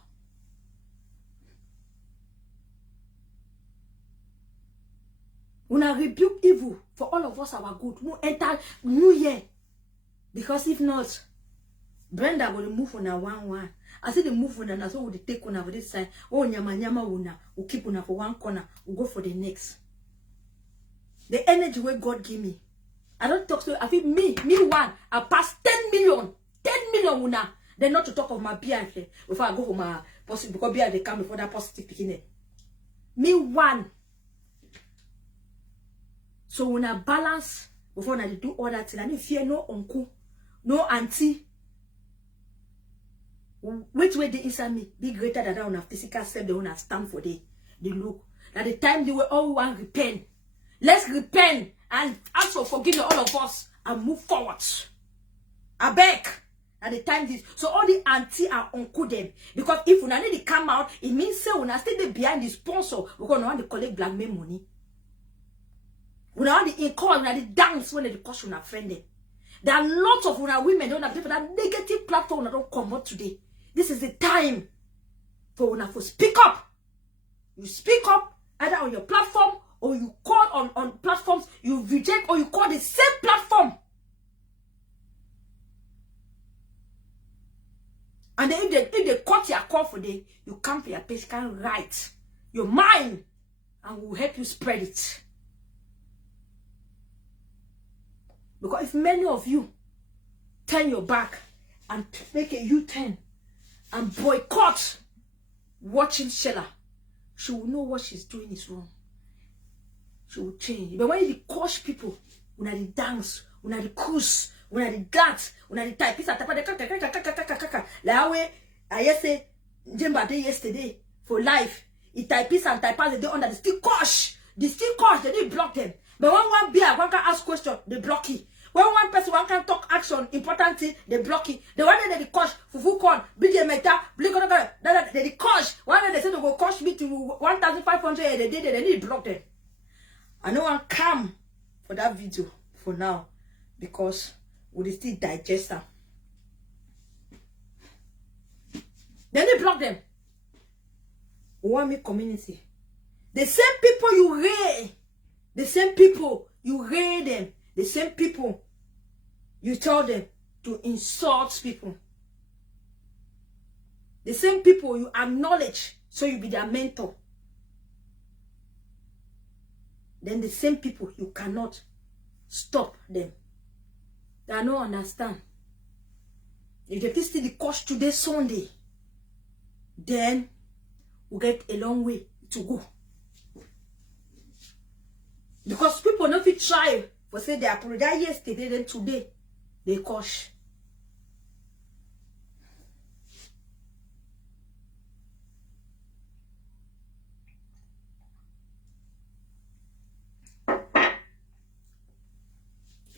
When I rebuke evil for all of us, our good, we enter new year. Because if not, Brenda will move on a 1-1. I see the move on, and that's what we take on over this side. Oh, nyama, we'll keep on for one corner, we'll go for the next. The energy where God give me. I don't talk to I feel me one. I pass 10 million. 10 million una. Then not to talk of my beer before I go for my positive, because beer they come before that positive beginning. Me one. So when I balance before I do all that thing, I need fear no uncle, no auntie. Which way they inside me be greater than that on a physical self, they wanna stand for the look. At the time they were all one repent. Let's repent and ask for forgiveness, all of us, and move forward. I beg. At the time this, so all the auntie and uncle them, because if we need to come out, it means say we stay behind the sponsor because we want to collect blackmail money. We want to encourage, we want to dance when the cost we friend them. There are lots of women don't have people that negative platform that don't come out today. This is the time for when to speak up. You speak up either on your platform or you call on platforms, you reject or you call the same platform. And then if they cut your call for day, you come for your physical right, your mind, and will help you spread it. Because if many of you turn your back and make a U-turn and boycott watching Sheila, she will know what she's doing is wrong. She will change. But when you coach people, when they dance, when they cruise, when they dance, when they type, it's like way I say Jemba day yesterday for life. It type and type the day under the still coach. The still coach, they didn't block them. But when one beer, one can ask question, they block it. When one person one can talk action, important thing, they block it. The one that they coach, fufu corn, BJ meta, they coach. One day they said they will coach me to 1,500 a day, they need to block them. I know one come for that video for now because we still digest them. Then they block them. Want me community. The same people you raid, the same people you raid them, the same people you tell them to insult people. The same people you acknowledge so you be their mentor. Then the same people you cannot stop them. They don't understand. If they still the cost today Sunday, then we get a long way to go. Because people don't fit try for say they apologize yesterday, then today they cost.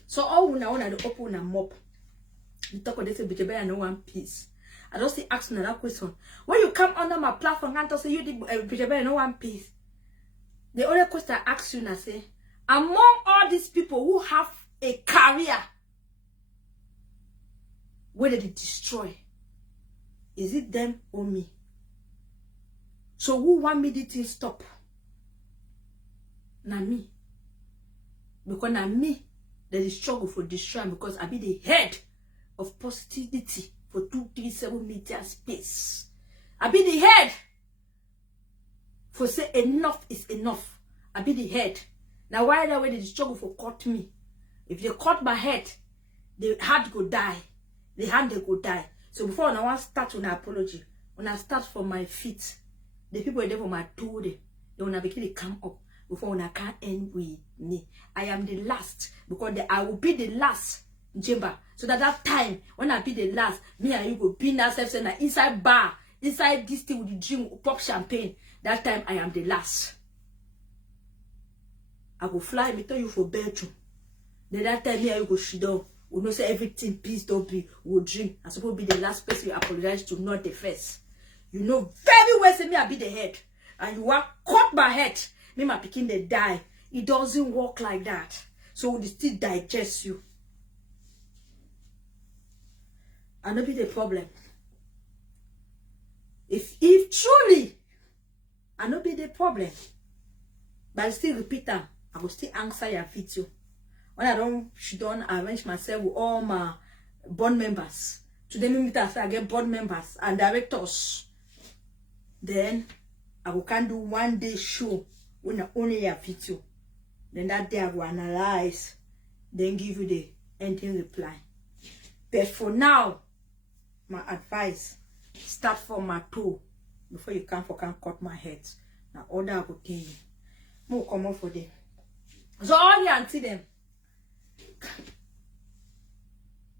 So all we now want to open and mop. You talk about this bit better no one piece. I don't see ask another question. When you come under my platform and say you did bit better no one piece. The other question I ask you now say, among all these people who have a career, where did it destroy? Is it them or me? So who want me to stop? Now me. Because now me, there is struggle for destroying because I be the head of positivity for 237 media space. I be the head for say enough is enough. I be the head. Now why that way they struggle for cut me? If they cut my head, the heart go die. The hand they go die. So before I want to start with an apology, when I start from my feet, the people there for my toe, they wanna begin to come up before when I can't end with me. I am the last because I will be the last Jemba. So that time when I be the last, me and you go be ourselves in an inside bar, inside this thing with the drink, pop champagne. That time I am the last. I go fly me tell you for bedroom. Then that time me and you go sit down. We know say everything peace don't be. We'll drink. I'm supposed to be the last person you apologize to, not the first. You know very well say me I be the head. And you want cut my head. Me my picking they die. It doesn't work like that. So we still digest you. And not be the problem. If truly, and not be the problem. But I still repeat them. I will still answer your video. When I don't arrange myself with all my board members. Today, me after I get board members and directors. Then I will can do one day show when I only your video. Then that day I will analyze. Then give you the ending reply. But for now, my advice, start from my toe before you can cut my head. Now order I will tell you. More come up for them. So all the auntie them.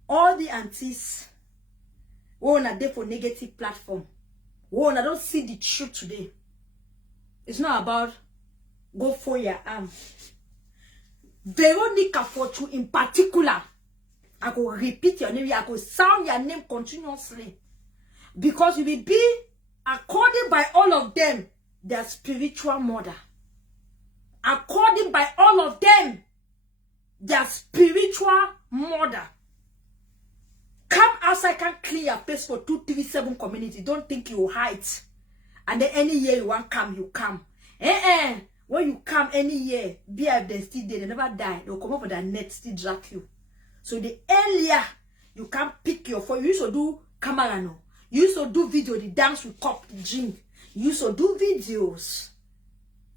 All the aunties who are there for negative platform. Who I don't see the truth today. It's not about go for your arm. Veronica Fortune in particular. I go repeat your name. I go sound your name continuously. Because you will be, according by all of them, their spiritual mother. According by all of them, their spiritual mother. Come outside, can clear your face for 237 community. Don't think you hide. And then any year you want come, you come. When you come any year, be if they still there, they never die. They'll come up with that net, still drag you. So the earlier you can pick your phone, you used to do camera no. You used to do video, the dance with cup, the gym. You used to do videos.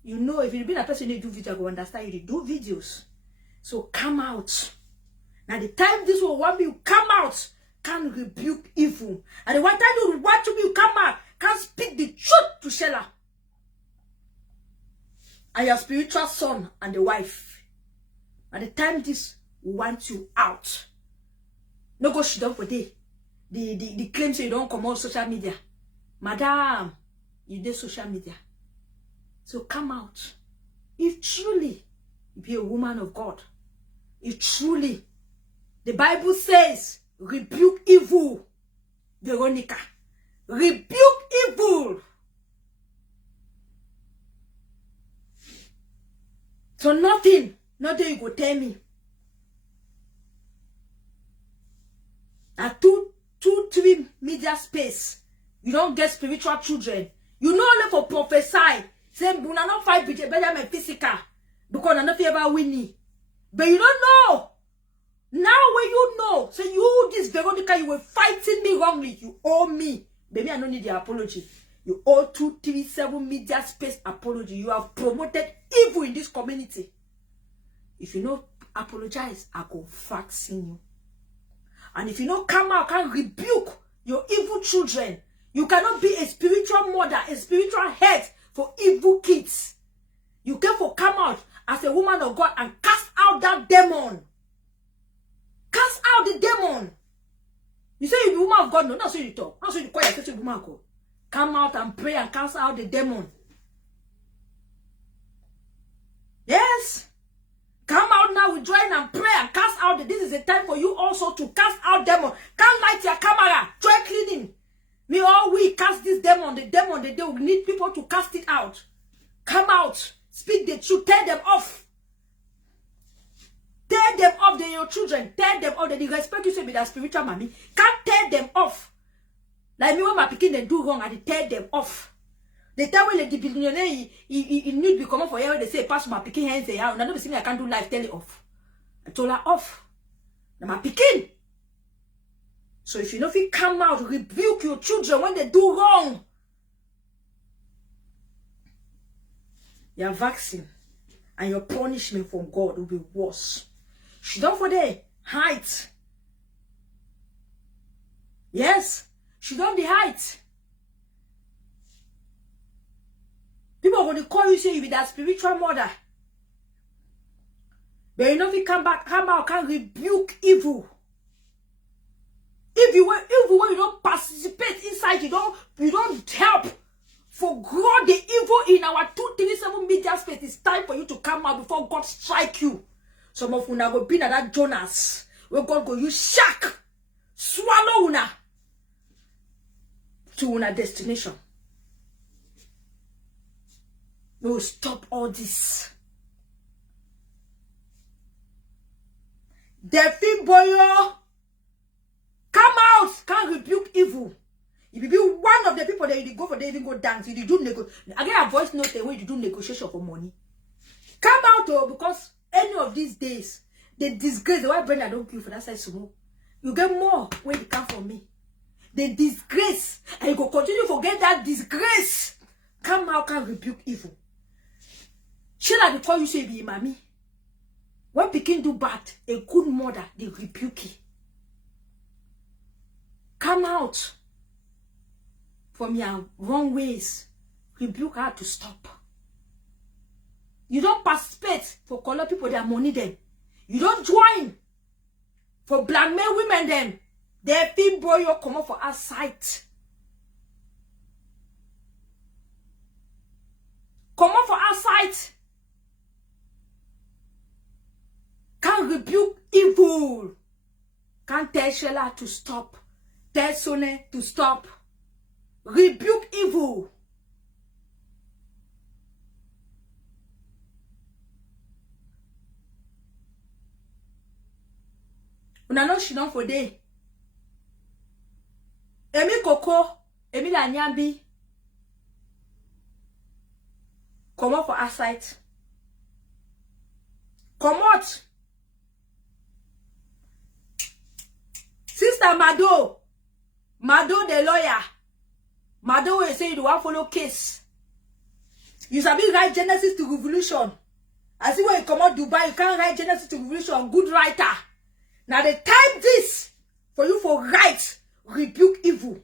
You know, if you've been a person who do video, I go understand you do videos. So come out. Now the time this will want me to come out, can rebuke evil. And the one time you want to be you come out, can speak the truth to Sheila. And your spiritual son and the wife. At the time this want you out. No go shit down for day. The claims you don't come on social media. Madam, you did social media. So come out. If truly you be a woman of God. If truly the Bible says rebuke evil. Veronica. Rebuke evil. So nothing you go tell me. At 2-3 media space, you don't get spiritual children. You know only for prophesy. Say, we not fight Benjamin physical because I not ever winning. But you don't know. Now when you know, so you this Veronica, you were fighting me wrongly. You owe me. Baby, I don't need your apology. You owe 237 media space apology. You have promoted evil in this community. If you don't apologize, I go vaccine you. And if you don't come out and rebuke your evil children, you cannot be a spiritual mother, a spiritual head for evil kids. You can come out as a woman of God and cast out that demon. Cast out the demon. You say you be woman of God, no, that's what you talk. That's what you call yourself a woman of God. Come out and pray and cast out the demon. Yes. Come out now, we join and pray and cast out the. This is a time for you also to cast out demon. Can't light your camera. Try cleaning. Me all we cast this demon. The demon, the day we need people to cast it out. Come out. Speak the truth. Tear them off. Tear them off. They're your children. Tear them off. They respect you, say be that spiritual mommy. Can't tear them off. Like me when my picking they do wrong, I tear them off. The time when the billionaire he need to come up for here, they say pass my picking hands say how. Now don't be saying I can't do life, tell it off. I told her off. Now my picking. So if you know if you come out, rebuke your children when they do wrong. Your vaccine and your punishment from God will be worse. She don't for the height. Yes, she don't the height. People are going to call you, say you be that spiritual mother. But you know if you come out, can rebuke evil. If you were evil when you don't participate inside, you don't help for grow the evil in our 237 media space. It's time for you to come out before God strike you. Some of you now go be in that Jonas where God go use shark swallow una to una destination. We will stop all this. Delphine Boyo, come out, can't rebuke evil. If you be one of the people that you go for, they even go dance, you do negotiation. Again, a voice note the way you do negotiation for money. Come out, oh, because any of these days, the disgrace, the white Brenda don't kill for that side small. You get more when you come from me. The disgrace, and you go continue to forget that disgrace. Come out, can rebuke evil. Sheila, before you say be mommy. When Pekin do bad, a good mother, they rebuke it. Come out from your wrong ways. Rebuke her to stop. You don't participate for color people their money then. You don't join for blackmail women then. They feel boy you come up for our sight. Come up for our sight. Can rebuke evil. Can tell Sheila to stop. Tell Sone to stop. Rebuke evil. Una know she don't for day. Emi Coco, Emi la Nyambi. Come out for our site. Come out. Sister Mado the lawyer. Mado will say you want follow case. You sabi write Genesis to Revolution. I see when you come out Dubai, you can't write Genesis to Revolution. Good writer. Now the time this for you for write rebuke evil.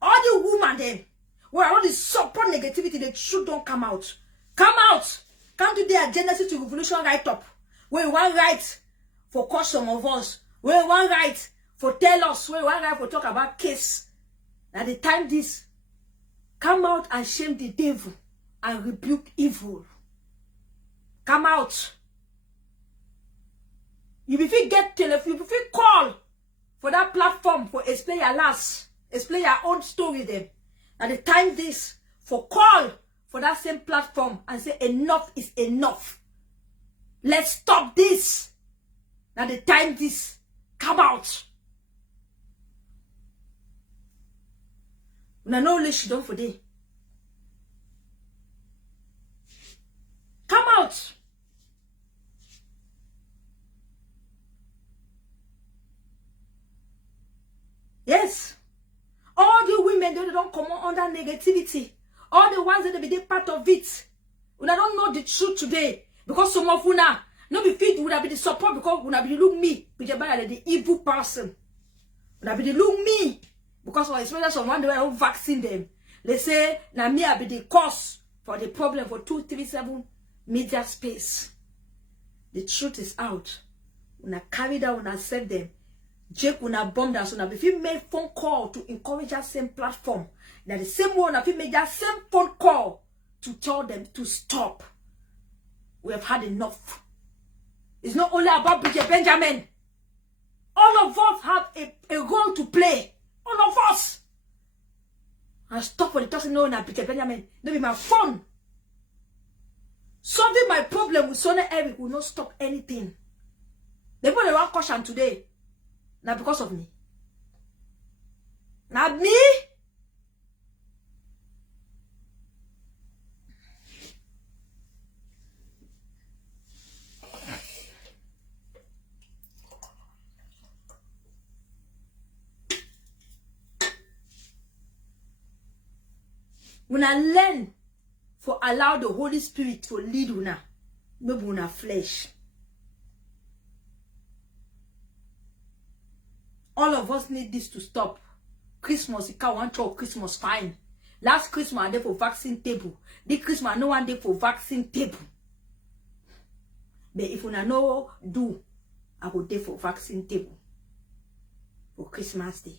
All the women then, where all the support negativity, the truth don't come out. Come out. Come to their Genesis to Revolution write up. Where you want write for cause some of us. Where you want write for tell us. Where you want write for talk about case. Now the time this, come out and shame the devil and rebuke evil. Come out. You if you get telephone, if you call for that platform for explain your last, explain your own story then. At the time this, for call for that same platform and say enough is enough. Let's stop this. At the time this, come out. Una no only she done for day. Come out. Yes. All the women they don't come under negativity. All the ones that they be part of it. Una don't know the truth today. Because some of una no be fit would have been the support because una be look me. Because the evil person. Una be the look me. Because especially someone they will vaccine them. They say na me I be the cause for the problem for 237 media space. The truth is out. Una carry that, una save them. Jake una bomb that so now if you make phone call to encourage that same platform, that the same one if you make that same phone call to tell them to stop. We have had enough. It's not only about Bridget Benjamin. All of us have a role to play. All of us. And stop for the person knowing that Bridget Benjamin. Don't be my phone. Solving my problem with Sonia Eric will not stop anything. They put the wrong caution today. Now because of me. Not me. When I learn for allow the Holy Spirit to lead una, no be una flesh. All of us need this to stop. Christmas, you can't want to Christmas fine. Last Christmas, I did for vaccine table. This Christmas, no one did for vaccine table. But if una no do, I go there for vaccine table. For Christmas Day.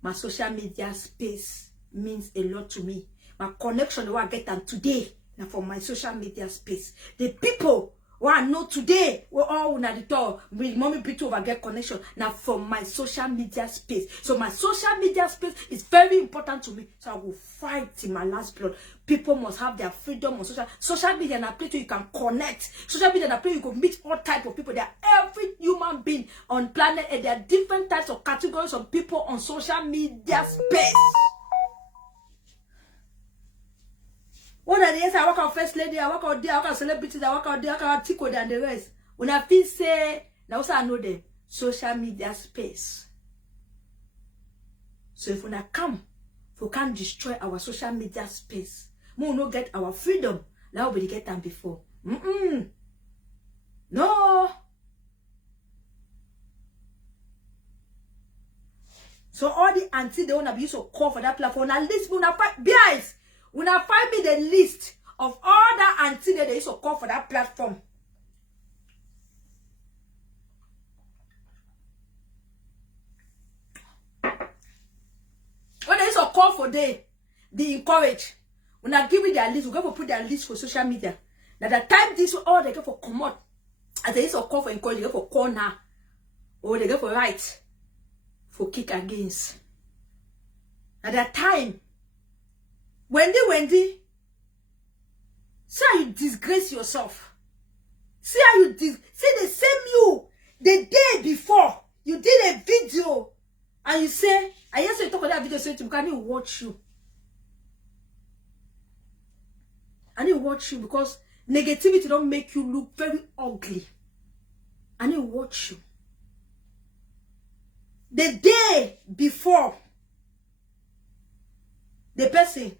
My social media space means a lot to me. My connection, the one I get them today, now for my social media space. The people What I know today, we're all at the door. Mommy Brit over get connection now from my social media space. So my social media space is very important to me. So I will fight in my last blood. People must have their freedom on social media, and a place where you can connect. Social media and a place you can meet all types of people. There are every human being on planet, and there are different types of categories of people on social media space. What are the answers? I work out first lady, I work out there, I work out celebrities, I work out there, I work out Tico and the rest. When I feel say, now also I know the social media space. So if we not come, if we can't destroy our social media space, we will not get our freedom. Now we get them before. No. So all the auntie they wanna be used to call for that platform. At least we not find guys. When I find me the list of all the auntie that they used to call for that platform. When they used to call for they encourage. When I give me their list, we go to put their list for social media. Now the time this all they go for come out. As they used to call for encourage, they go for corner. Or they go for right. For kick against. At that time. Wendy, see how you disgrace yourself. See how you see the same you the day before you did a video and you say, I used to talk about that video, so you can't watch you. I need to watch you because negativity don't make you look very ugly. I need to watch you. The day before the person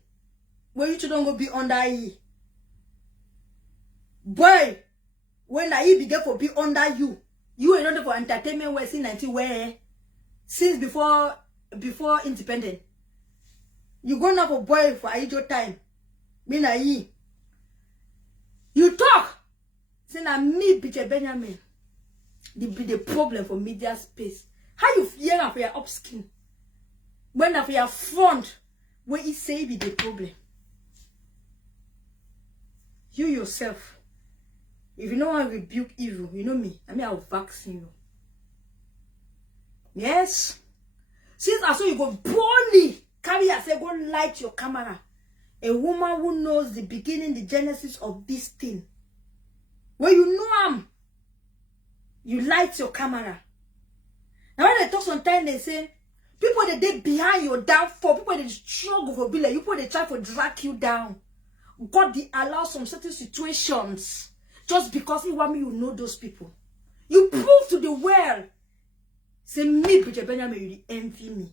where you don't go be under E. Boy, when I begin for be under you ain't not for entertainment where since 90 where since before independent. You go now for boy for your time. Me na E. You talk. Say na me Bridget Benjamin. The problem for media space. How you fear for your upskin? When for your front, where you say be the problem. You yourself, if you know how to rebuke evil, you know me. I mean, I'll vaccine you. Yes. Since I saw you go boldly carry yourself, go light your camera. A woman who knows the beginning, the genesis of this thing. When you know him, you light your camera. Now when they talk sometimes, they say, people that they behind your downfall, people that struggle for be like you, people they try to drag you down. God they allow some certain situations just because He want me you know those people. You prove to the world. Say me, Bridget Benjamin, you envy me.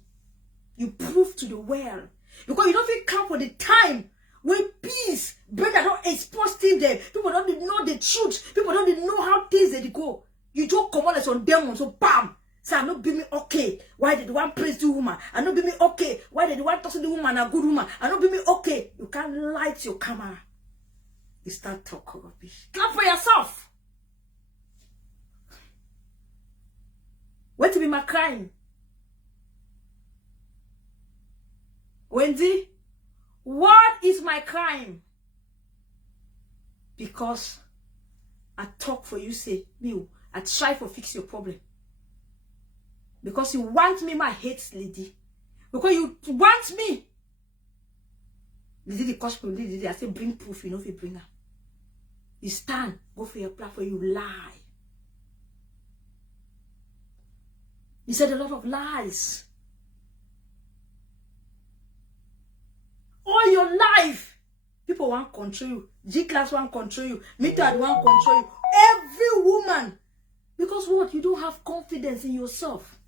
You prove to the world. Because you don't feel come for the time when peace, brother don't expose things there. People don't know the truth. People don't know how things they go. You just come on as on them, so bam. So I not be me okay. Why did one praise the woman? I not be me okay. Why did one talk to the woman a good woman? I not be me okay. You can't light your camera. You start talking rubbish. Clap for yourself. What to be my crime? Wendy, what is my crime? Because I talk for you, say, me, I try to fix your problem. Because you want me, my hate lady. Because you want me. The cosplay, lady, I say bring proof, you know if you bring her. You stand, go for your platform, you lie. You said a lot of lies. All your life, people want to control you. G-class want to control you. Metad want to control you. Every woman. Because what? You don't have confidence in yourself.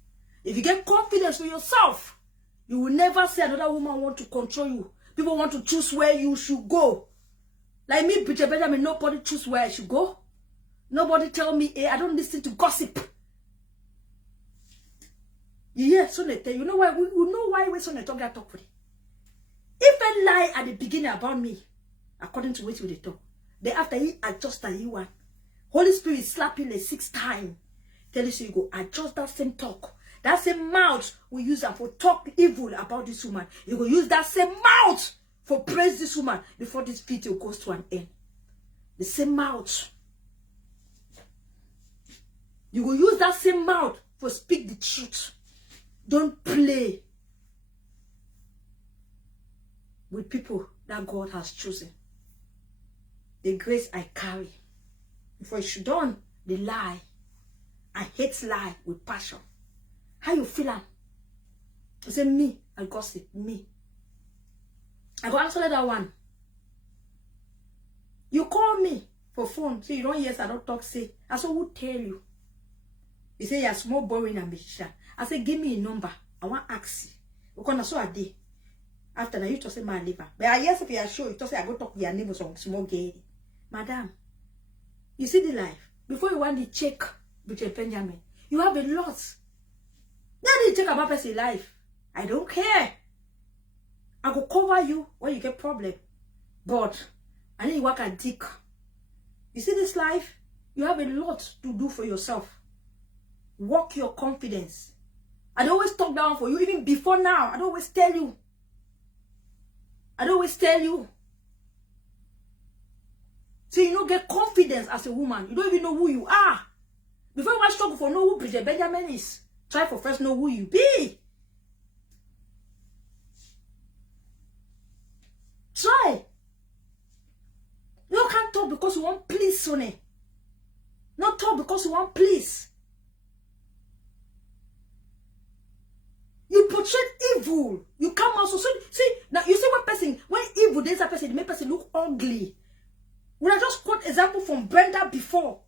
If you get confidence in yourself, you will never say another woman want to control you. People want to choose where you should go. Like me, Bridget Benjamin, nobody choose where I should go. Nobody tell me, hey, I don't listen to gossip. Yeah, so they tell you know why we know why we so they talk that talk for it. If they lie at the beginning about me, according to what they talk, then after he adjust that you want, Holy Spirit slap you like 6 times. Tell you so you go adjust that same talk. That same mouth we use them for talk evil about this woman. You go use that same mouth for praise this woman before this video goes to an end. The same mouth. You will use that same mouth for speak the truth. Don't play with people that God has chosen. The grace I carry. Before you should done the lie. I hate lie with passion. How you feel? I say me, I gossip, me. I go answer that one. You call me for phone, so you don't yes, I don't talk, say. I say, who tell you? You say you're small, boring, and musician. I say, give me a number. I want ask you. Because I saw a day. After that, you just say my liver. But I yes, if you are sure, you just say I go talk to your neighbors on small gay. Madam, you see the life. Before you want to check Bridget Benjamin, you have a lot. Now you check about person's life. I don't care. I will cover you when you get problem. But I need you work at dick. You see this life? You have a lot to do for yourself. Work your confidence. I don't always talk down for you, even before now. I don't always tell you. So you don't get confidence as a woman. You don't even know who you are. Before you want to struggle for know who Bridget Benjamin is, try for first know who you be. Try. You can't talk because you want please, Sonny. Not talk because you want please. You portray evil. You come out so see now. You see when evil there's a person, it make person look ugly. When I just quote example from Brenda before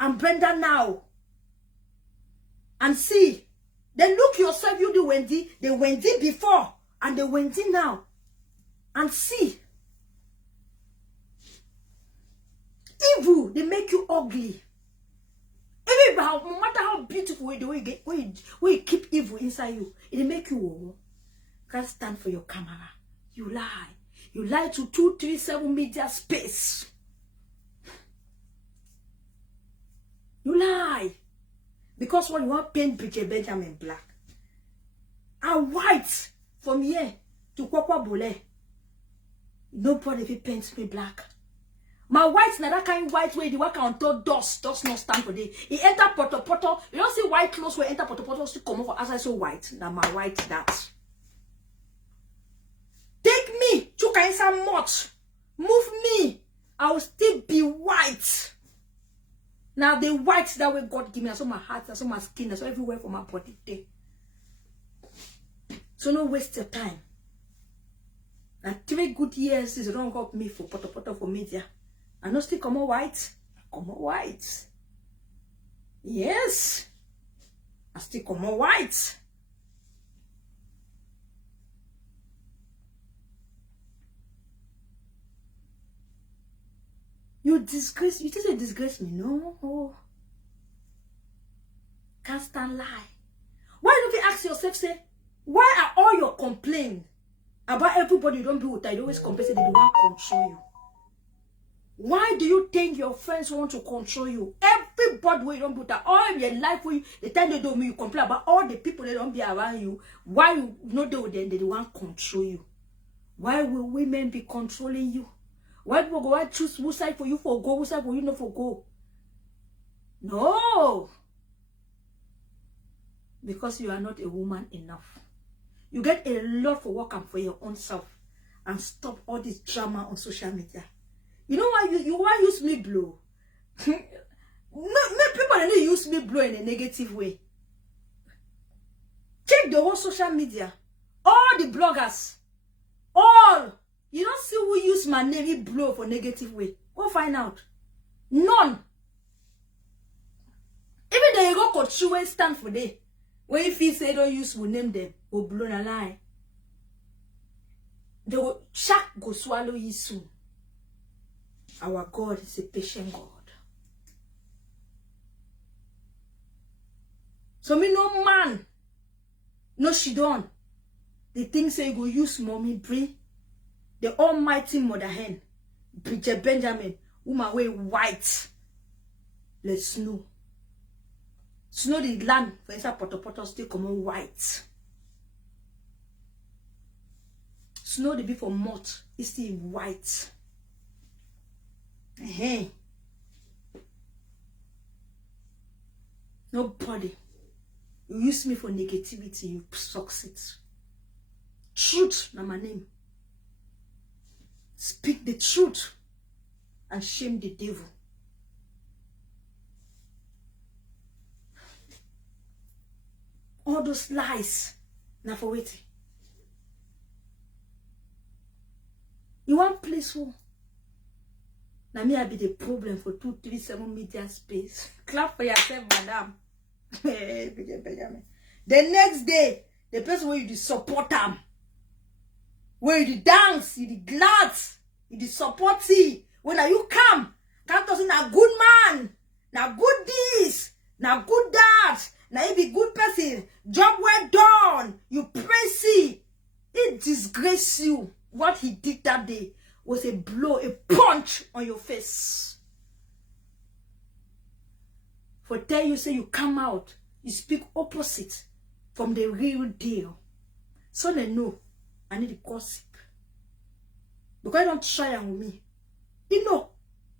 and Brenda now, and see, then look yourself. You the Wendy before and the Wendy now, and see. Evil, they make you ugly. Even no matter how beautiful the way you get, when you keep evil inside you, it make you oh, can't stand for your camera. You lie. You lie to 237 media space. You lie. Because when you want paint Bridget Benjamin black and white from here to Kwakwa Bole, nobody will paint me black. My white na that kind white way the work on top dust not stand for day. He enter poto. You don't see white clothes where enter poto still come over as I so white. Now my white that. Take me to some much. Move me. I will still be white. Now the white that way God give me, I saw my heart, I saw my skin, I saw everywhere for my body there. So no waste your time. Now 3 good years is don't help me for poto for media. I know still come on white. Come on white. Yes. I still come on white. You disgrace. You just say disgrace me. No. Oh. Can't stand lie. Why don't you ask yourself, say, why are all your complaints about everybody you don't be with? I always complain that they want to control you. Why do you think your friends want to control you? Everybody will don't put that all your life with you. The time they do me, you complain about all the people that don't be around you. Why you not do them? They want to control you. Why will women be controlling you? Why people go? Why choose who side for you for go? Who side for you not for go? No, because you are not a woman enough. You get a lot for work and for your own self, and stop all this drama on social media. You know why you why use me blow? No, people don't use me blow in a negative way. Check the whole social media, all the bloggers, all you don't see who use my name blow for negative way. Go find out. None. Even though you go control stand for day. When if he say don't use, we name them or blow a lie. They will shark go swallow you soon. Our God is a patient God. So me no man, no she don't. The thing say you go use mommy Brie, the almighty mother hen, Bridget Benjamin, woman way white. Let's snow. Snow the land for inside poto still come on white. Snow the be for moth, it's still white. Nobody. You use me for negativity, you succeed. Truth, na my name. Speak the truth and shame the devil. All those lies, now for waiting. You want place who? Now me I be the problem for 237 media space. Clap for yourself, madam. The next day, the person where you the support them, where you the dance, you the glad, you the supporty. When are you come to say a good man, na good this, na good that, na you be good person, job well done, you praise it. It disgrace you. What he did that day was a blow, a punch on your face. For tell you say you come out, you speak opposite from the real deal. So they know I need to gossip. Because you don't try with me. You know,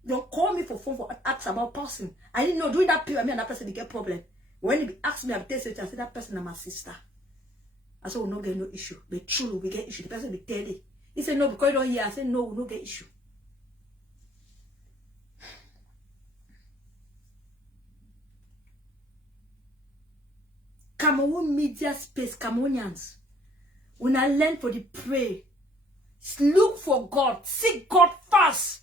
don't call me for phone for ask about person. I didn't know during that period, me and that person they get problem. When they ask me, I tell you, I say that person is my sister. I said, we'll not get no issue. But truly, we get issue. The person be tell it. He said, no, because you don't hear. I said, no, we'll not get issue. Cameroon media space, Cameroonians. When I learn for the pray, look for God, seek God first.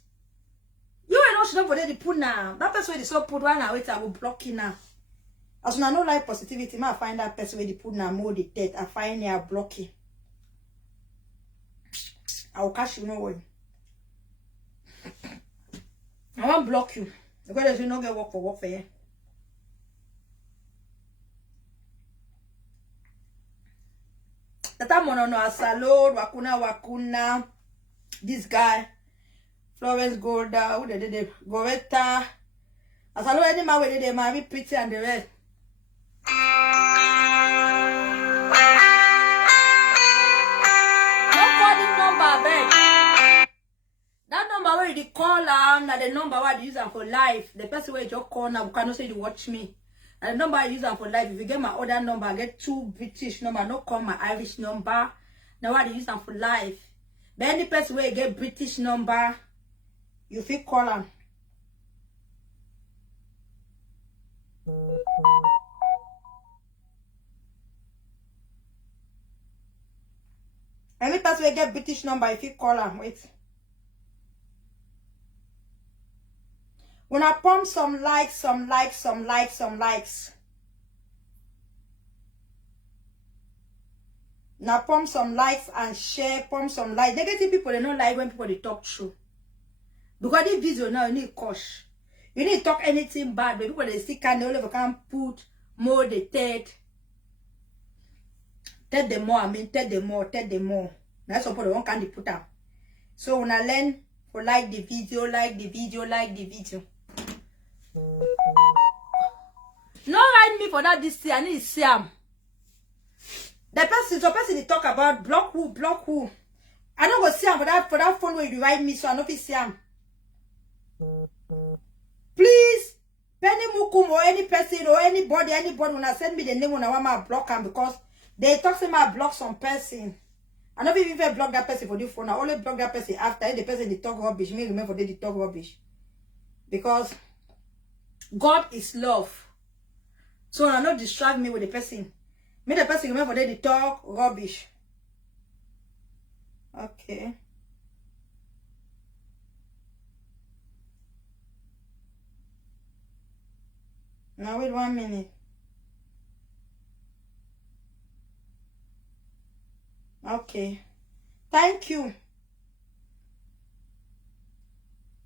You ain't not sure for the put now. That person where they so put one wait, I will block you now. As soon as I know like positivity, I find that person where they put now more the death. I find I block you. I will catch you no way. I won't block you because there's no get work for you. Tata mono no asalo wakuna this guy Florence Golda who they Goretta asalo any man where they marry pretty and the rest. Don't call this number back. That number where you call now the number where you use for life. The person where you just call now cannot say you watch me. And the number I use for life, if you get my other number, I get 2 British number, not call my Irish number. Now what I use for life. But any person where you get British number, you feel call them. Any person where you get British number, if you call them, wait. When I pump some likes. Now pump some likes and share, pump some likes. Negative people, they don't like when people they talk true. Because this video now, you need cosh. You need to talk anything bad, but people they still can't, they only can put more the third. Tell them more, tell them more. That's what people can't put up. So when I learn for like the video. No write me for that this thing. I need to see him. The person they talk about block who. I don't go see him for that phone where you write me, so I don't see him. Please, Penny Mukum or any person or anybody when I send me the name when I want my block him because they talk say my block some person. I don't even block that person for the phone. I only block that person after the person they talk rubbish. Me remember they talk rubbish. Because God is love. So I not distract me with the person. Me the person remember they talk rubbish. Okay. Now wait 1 minute. Okay. Thank you.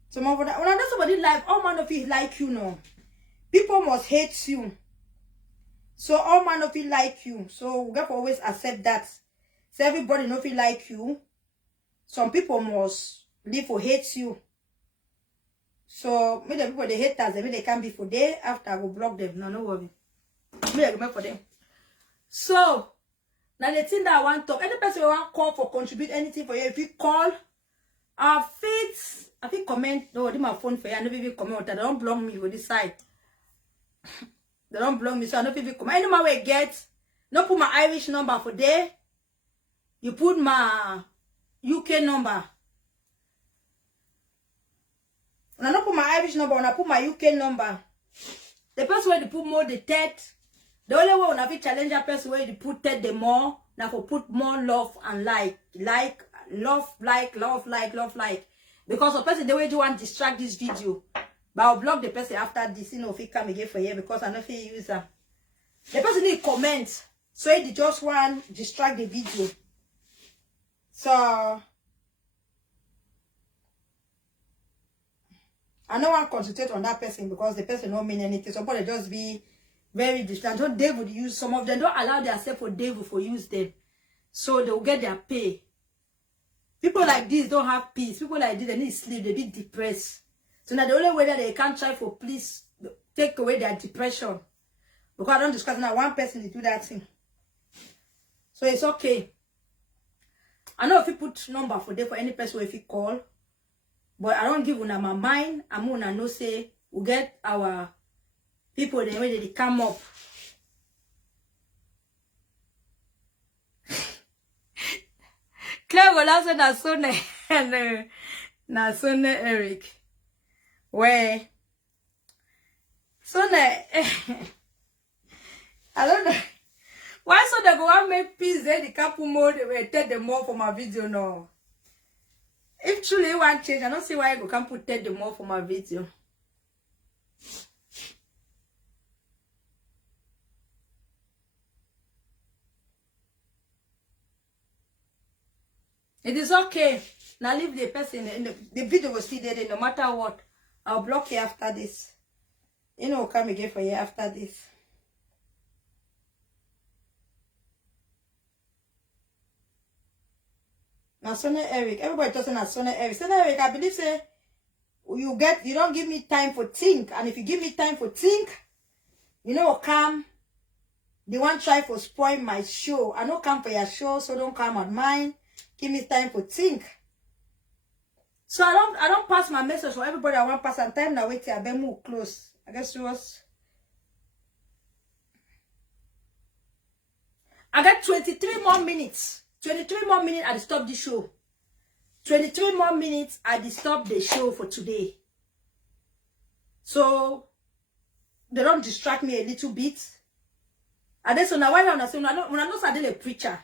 Some of that when I know somebody like all man of you like you now. People must hate you. So all man of you like you. So we have to always accept that. So everybody know if you like you. Some people must live for hate you. So me the people they hate us, they can't be for day after I will block them. No worry. Me I remember for them. So now the thing that I want to talk, any person who want call for contribute anything for you, if you call, I think comment, no, I do my phone for you, I never even comment, I don't block me with this side. They don't block me, so I know people come. Any my way get, no put my Irish number for there. You put my UK number. When I don't put my Irish number, when I put my UK number, the person where they put more the third. The only way when I challenge a person where they put third the more, now for put more love and like. Because the person the way you want to distract this video. But I'll block the person after this, you know, if he come again for here because I know if he use them. The person need comment. So they just want to distract the video. So I don't want to concentrate on that person because the person don't mean anything. Somebody just be very distracted. Don't David use some of them, don't allow themselves for David for use them. So they'll get their pay. People like this don't have peace. People like this, they need sleep, they be depressed. So now the only way that they can try for please take away their depression. Because I don't discuss now one person to do that thing. So it's okay. I know if you put number for there for any person if you call. But I don't give una my mind. I'm gonna know say we get our people the way they come up. Claire will answer na son and na son Eric. Where son I don't know. Why so they go and make peace then the couple more they will take them more for my video no. If truly you want change, I don't see why I can't put the more for my video. It is okay. Now leave the person in the video will still there no matter what. I'll block you after this. You know, come again for you after this. Now, Sonny Eric, everybody talking about Sonny Eric. Sonny Eric, I believe say you don't give me time for think, and if you give me time for think, you know, come. They want try for spoil my show. I don't come for your show, so don't come at mine. Give me time for think. So I don't pass my message for everybody. I want pass some time now. Wait till I be move close. I guess it was. I got 23 more minutes. 23 more minutes, I stop the show. 23 more minutes, I stop the show for today. So, they don't distract me a little bit. And then, so now, when I know I did a preacher,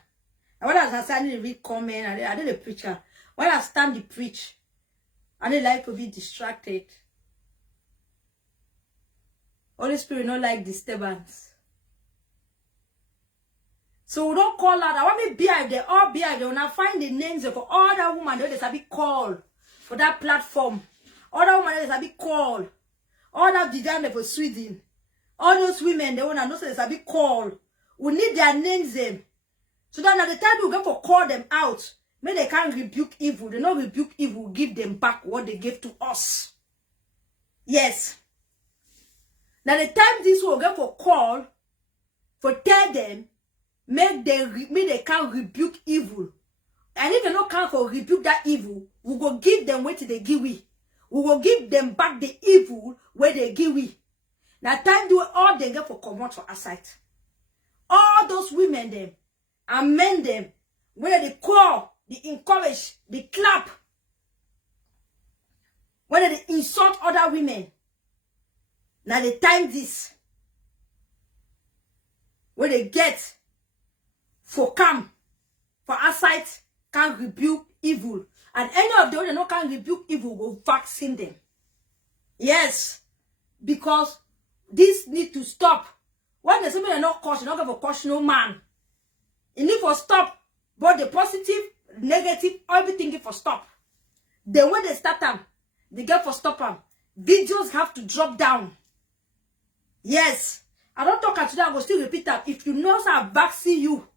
and when I was standing to read comment, I did a preacher. When I stand to preach, I didn't like to be distracted. Holy Spirit don't like disturbance. So we don't call out. I want me behind they all behind. When I find the names of all that women that be called for that platform. All that women that be called. All that design for Sweden. All those women they wanna know they be called. We need their names them. So that at the time we go for call them out. May they can't rebuke evil. They don't rebuke evil, give them back what they gave to us. Yes. Now the time this will go for call, for tell them, make they can't rebuke evil. And if they don't come for rebuke that evil, we go give them what they give we. We will give them back the evil where they give we. Now time do all they get for come out for our sight. All those women them, and men them, where they call, they encourage, they clap. Whether they insult other women. Now the time this, where they get for come, for our sight, can rebuke evil. And any of them that can rebuke evil will vaccine them. Yes. Because this need to stop. When there's somebody not caution, not for caution no man. It need for stop. But the positive, negative, everything for stop. The way they start them, they get for stop them. Videos have to drop down. Yes. I don't talk at today, I will still repeat that. If you know how vaccine you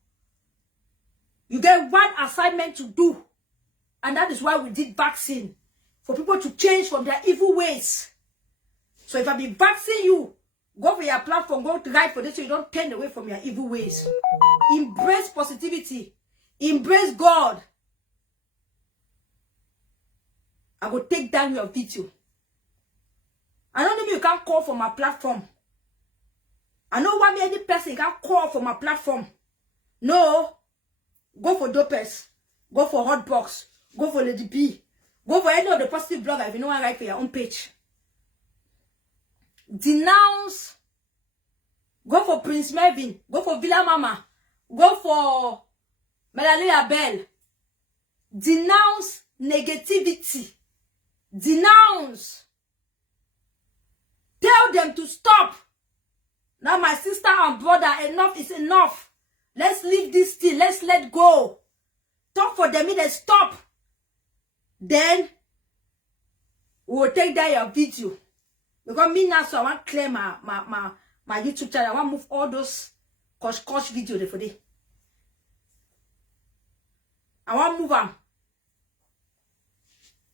get one assignment to do. And that is why we did vaccine. For people to change from their evil ways. So if I be vaccine you, go for your platform, go to write for this so you don't turn away from your evil ways. Embrace positivity. Embrace God. I will take down your video. I don't know if you can't call for my platform. I know what me any person can call for my platform. No. Go for Dopes. Go for Hotbox. Go for Lady B. Go for any of the positive bloggers if you know what I write for your own page. Denounce. Go for Prince Mervin. Go for Villa Mama. Go for Melanie Abel. Denounce negativity. Denounce. Tell them to stop. Now my sister and brother, enough is enough. Let's leave this thing. Let's let go. Talk for them. They stop. Then we will take down your video. Because me now, so I want to clear my YouTube channel. I want to move all those kosh videos for day. I want to move on.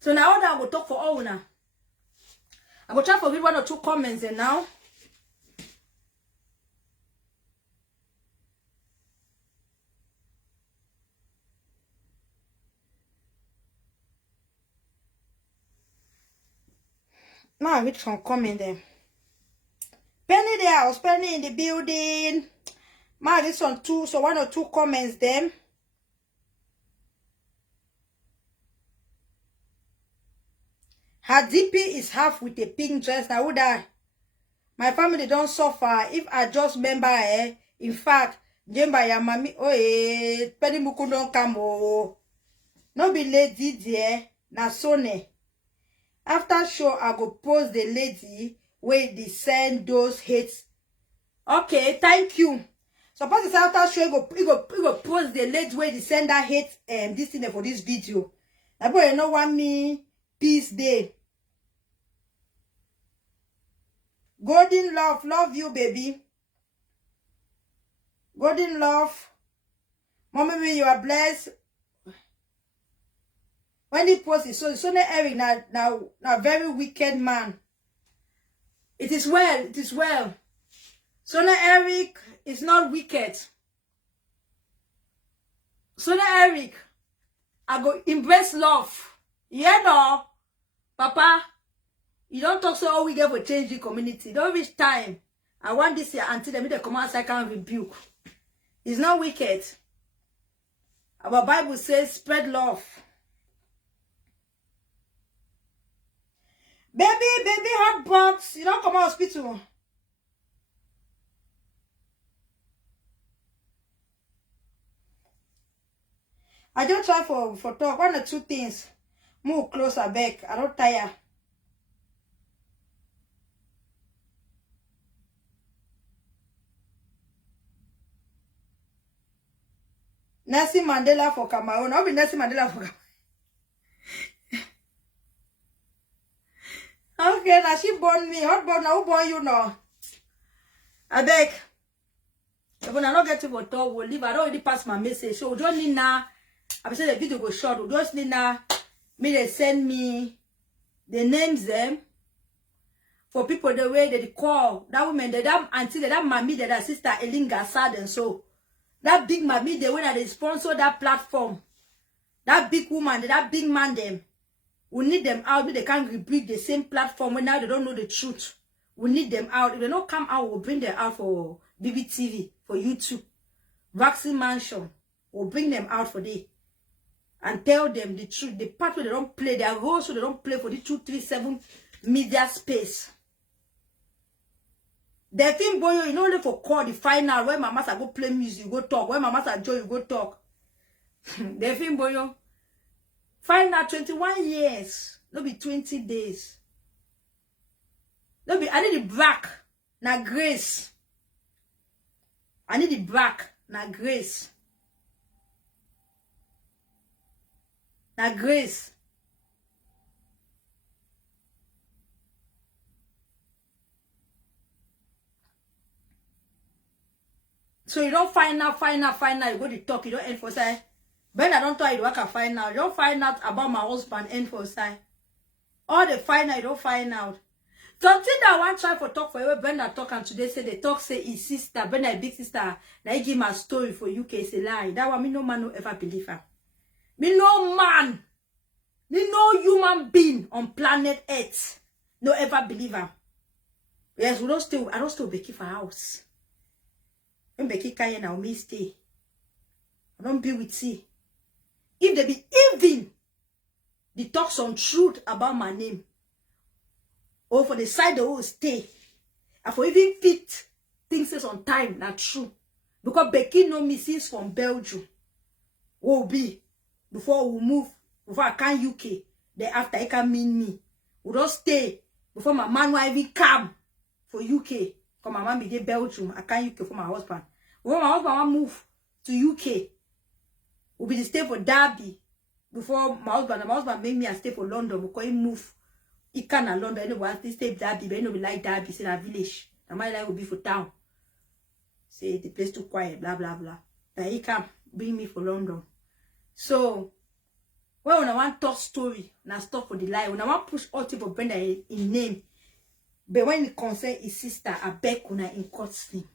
So now that I will talk for all now. I will try to read 1 or 2 comments and now. Now I read some comment there. Penny there, I was Penny in the building. My this one too, so 1 or 2 comments then. Her DP is half with a pink dress. Now would I? My family don't suffer. If I just remember, in fact, Jemba ya mami, Penny Muku don't come, no be lady there, na sone. After show, I go post the lady where they send those hits. Okay, thank you. Suppose it's after show, you go post the lady where they send that hate this thing for this video. I boy, you know what me peace day. Golden love you, baby. Golden love. Mommy, you are blessed. When he posts it, so Eric now very wicked man. It is well. Sona Eric is not wicked. Sona Eric, I go embrace love. Yeah, no, Papa, you don't talk so all we get for change the community. Don't reach time. I want this year until they come out, I can rebuke. It's not wicked. Our Bible says spread love. Baby, hot box. You don't come out hospital. I don't try for talk. 1 or 2 things. Move closer back. I don't tire. Nelson Mandela for Cameroon. I'll be Nelson Mandela for Cameroon. Okay, now she born me. Hot born now, who born you now? I beg. If I not get to what talk, we'll leave. I don't already pass my message. So we don't need now. I say the video go short. We just need now. Me they send me the names them for people the way they call that woman, that auntie, that mommy, that sister Elinga Sad and so that big mommy, the way that they sponsor that platform, that big woman, that big man them. We need them out. They can't repeat the same platform when now they don't know the truth. We need them out. If they don't come out, we'll bring them out for BBTV, for YouTube, Vaccine Mansion. We'll bring them out for day and tell them the truth. The part where they don't play, their role, so they don't play for the 237 media space. The film boy, you know, only for call the final where my master go play music, you go talk. Where my master joy, you go talk. The film boy. Final 21 years. No be 20 days. No be, I need the black. Na grace. I need the black. Na grace. Na grace. So you don't find out, you go to talk, you don't emphasize. When I don't tell you what I find out, you don't find out about my husband and for side. All the find out, you don't find out. Something that I want to try for talk for you, when I talk and today say the talk say his sister, when I big sister, I give my story for UK, it's a lie. That one me no man no ever believe her. Me no man, me no human being on planet Earth, no ever believe her. Yes, I don't still be for house. When Becky Kaya now me stay. I don't be with you. If they be even they talk some truth about my name, or for the side they will stay, and for even fit things is on time, not true. Because Becky know me since from Belgium. Will be before we move, before I can UK, then after I can mean me. We don't stay before my man will even come for UK. Because my man be there Belgium, I can't UK for my husband. Before my husband will move to UK, we'll be the stay for Derby. Before my husband made me a stay for London because he move. He can't London, anyone to stay Derby, but he no be like Derby, it's in a village. And my life will be for town. Say the place too quiet, blah blah blah. Then he can bring me for London. So when I want talk story, now stop for the lie. When I want push all type of Brenda in name, but when it concern his sister, I beg una in court name.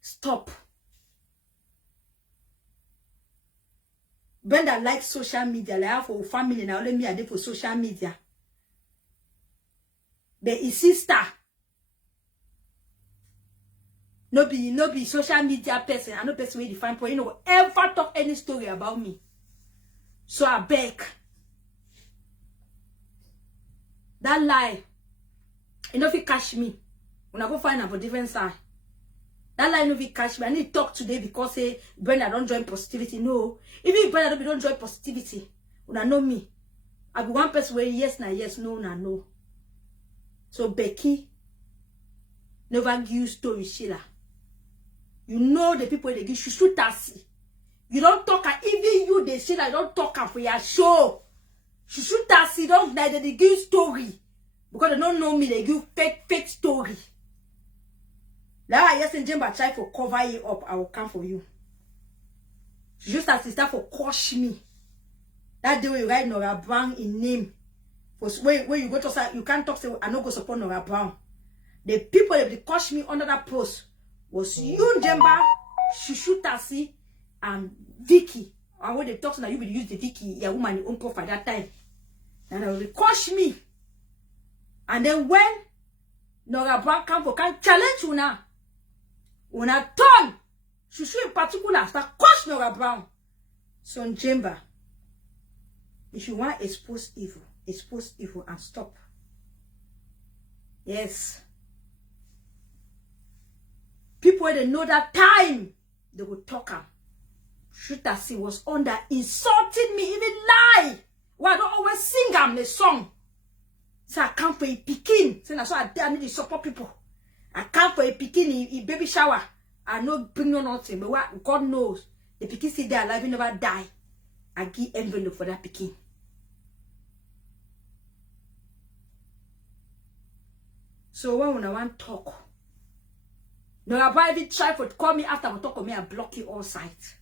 Stop. Brenda likes social media, like for family now. Let me add for social media. But his sister, no be social media person. I no person way define for you know ever talk any story about me. So I beg. That lie, you know if you catch me, when I go find out for different side. That lie no fit catch me. I need to talk today because say Brenda don't join positivity. No. Even if Brenda don't join positivity, una know me. I be one person where yes na yes, no na no. So Becky never give story Sheila. You know the people they give shushu tasi. You don't talk even you they Sheila you don't talk for your show. Shushu tasi don't they give story. Because they don't know me, they give fake story. Now yes and Jemba try for cover you up, I will come for you. Just as sister for crush me. That day when you write Nora Brown in name. For when you go to say you can't talk say I no go support Nora Brown. The people that they crush me under that post was you Jemba, Shushu Tasi, and Vicky. And when they talk now you will use the Vicky, your woman own profile that time. And they will crush me. And then when Nora Brown come for can challenge you now. When I turn, Shushu in particular, start crush Nora Brown. So Jemba, if you want to expose evil and stop. Yes. People they know that time, they will talk am. Shutasi was under insulting me, even lie. Why I don't always sing am the song. So I come for a pikin. So that's why I need to support people. I come for a pikin in baby shower. I no bring no nothing. But what God knows, the pikin still there alive, he never die. I give envelope for that pikin. So when I want to talk, no, I even try for call me after I talk with me, I block you all sides.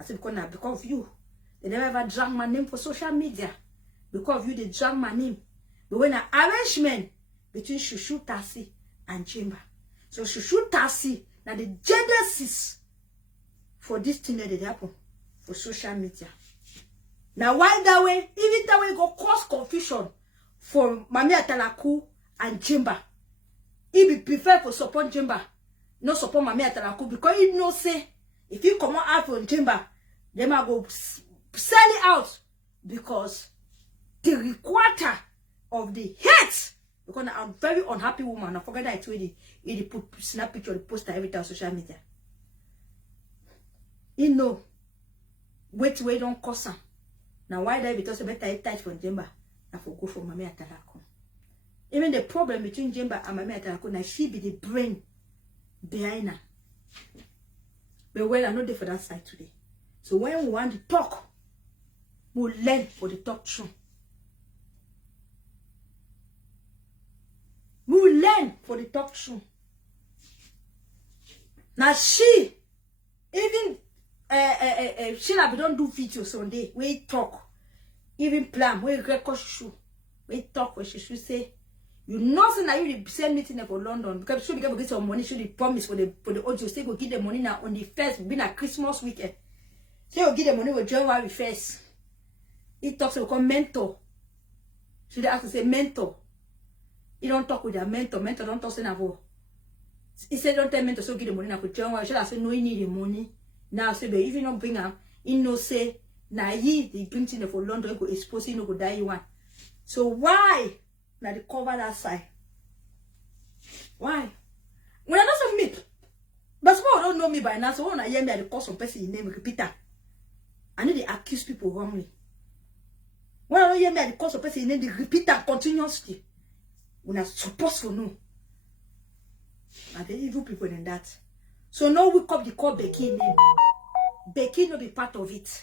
I said because of you, they never ever drag my name for social media. Because of you, they drag my name. But when an arrangement between Shushu Tasi and Jemba. So Shushu Tasi, now the genesis for this thing that happen for social media. Now why that way? Even that way go cause confusion for Mami Atalaku and Jemba. He be prefer for support Jemba, no support Mami Atalaku because he know say if you come out from Jemba, they might go sell it out because the require of the hate. Because I'm a very unhappy woman. I forget that I told you. He put snap picture, the poster every time on social media. You know, wait don't cost him. Now why that because better tight from Jemba I for go for Mami Atalaku. Even the problem between Jemba and Mami Atalaku, now she be the brain behind her. But well, I'm not there for that side today. So when we want to talk, we'll learn for the talk true. We will learn for the talk true. Now she, even she we don't do videos Sunday. We talk, even plan. We record show. We talk where she should say, you know, so now you send meeting for London because she will get some money. She will promise for the audio. She will give the money now on the first, being a Christmas weekend. She will give the money with January 1st. He talks about mentor. She ask to say mentor. He don't talk with their mentor. Mentor don't talk about He said, don't tell me to so give the money. I could tell why. Should I say, no, you need the money. Now, say, but if you don't bring him, he no say, now he brings in for London, he could expose him, he could die, you want. So why? Now, they cover that side. Why? When I don't meet, but some don't know me by now, so when I hear me, I call some person in name, Peter. I need to accuse people wrongly. When I don't hear me, I call some person in name, they repeat that continuously. When I'm supposed to know. And the evil people in that. So now we call the call Becky name. Becky no be part of it.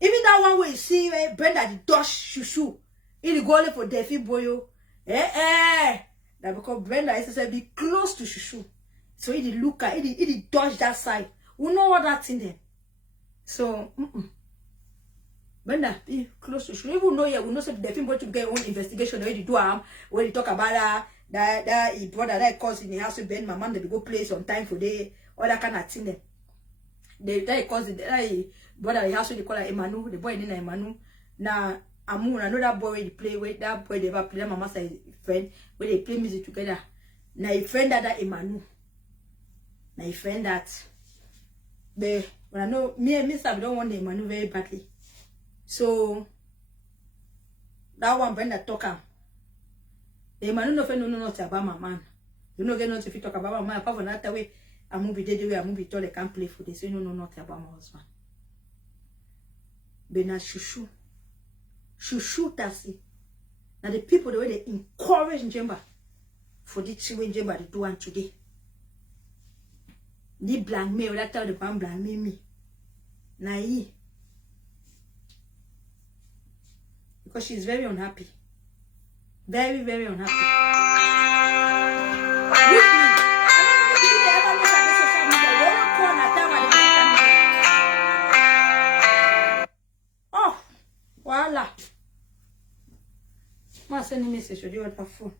Even that one where you see Brenda the Dutch shushu. He go only for Defi Boyo. That because Brenda is to be close to shushu. So he look at he dodge that side. We know what that's in there. So Brenda be close to shushu. Even know we know say Defi Boyo to get own investigation where they do where they talk about that he brother that cause in the house with Ben Mama they go play some time for day all that kind of thing there. That cause that brother the house they call Emmanuel, the boy in Emmanuel. Now Amu another boy they play with that boy they ever play Mama say friend where they play music together. Now a friend that Emmanuel. Now a friend that the when I know me and Mister don't want the Emmanuel very badly. So that one Brenda talk him. The man no not about my man. You know get not if you talk about my man. Apart from that way, I move dead way. I move told they can't play for this. So you know not about my husband. But now shushu tasi. Now the people the way they encourage Njemba for this way Njemba they do one today. They blame me. That time they can't blame me. Now because she's very unhappy. Very, very unhappy. With me. I don't know if you ever look at the social media. They don't call at time at the social media. Oh, voila. I'm sending a message to the other phone.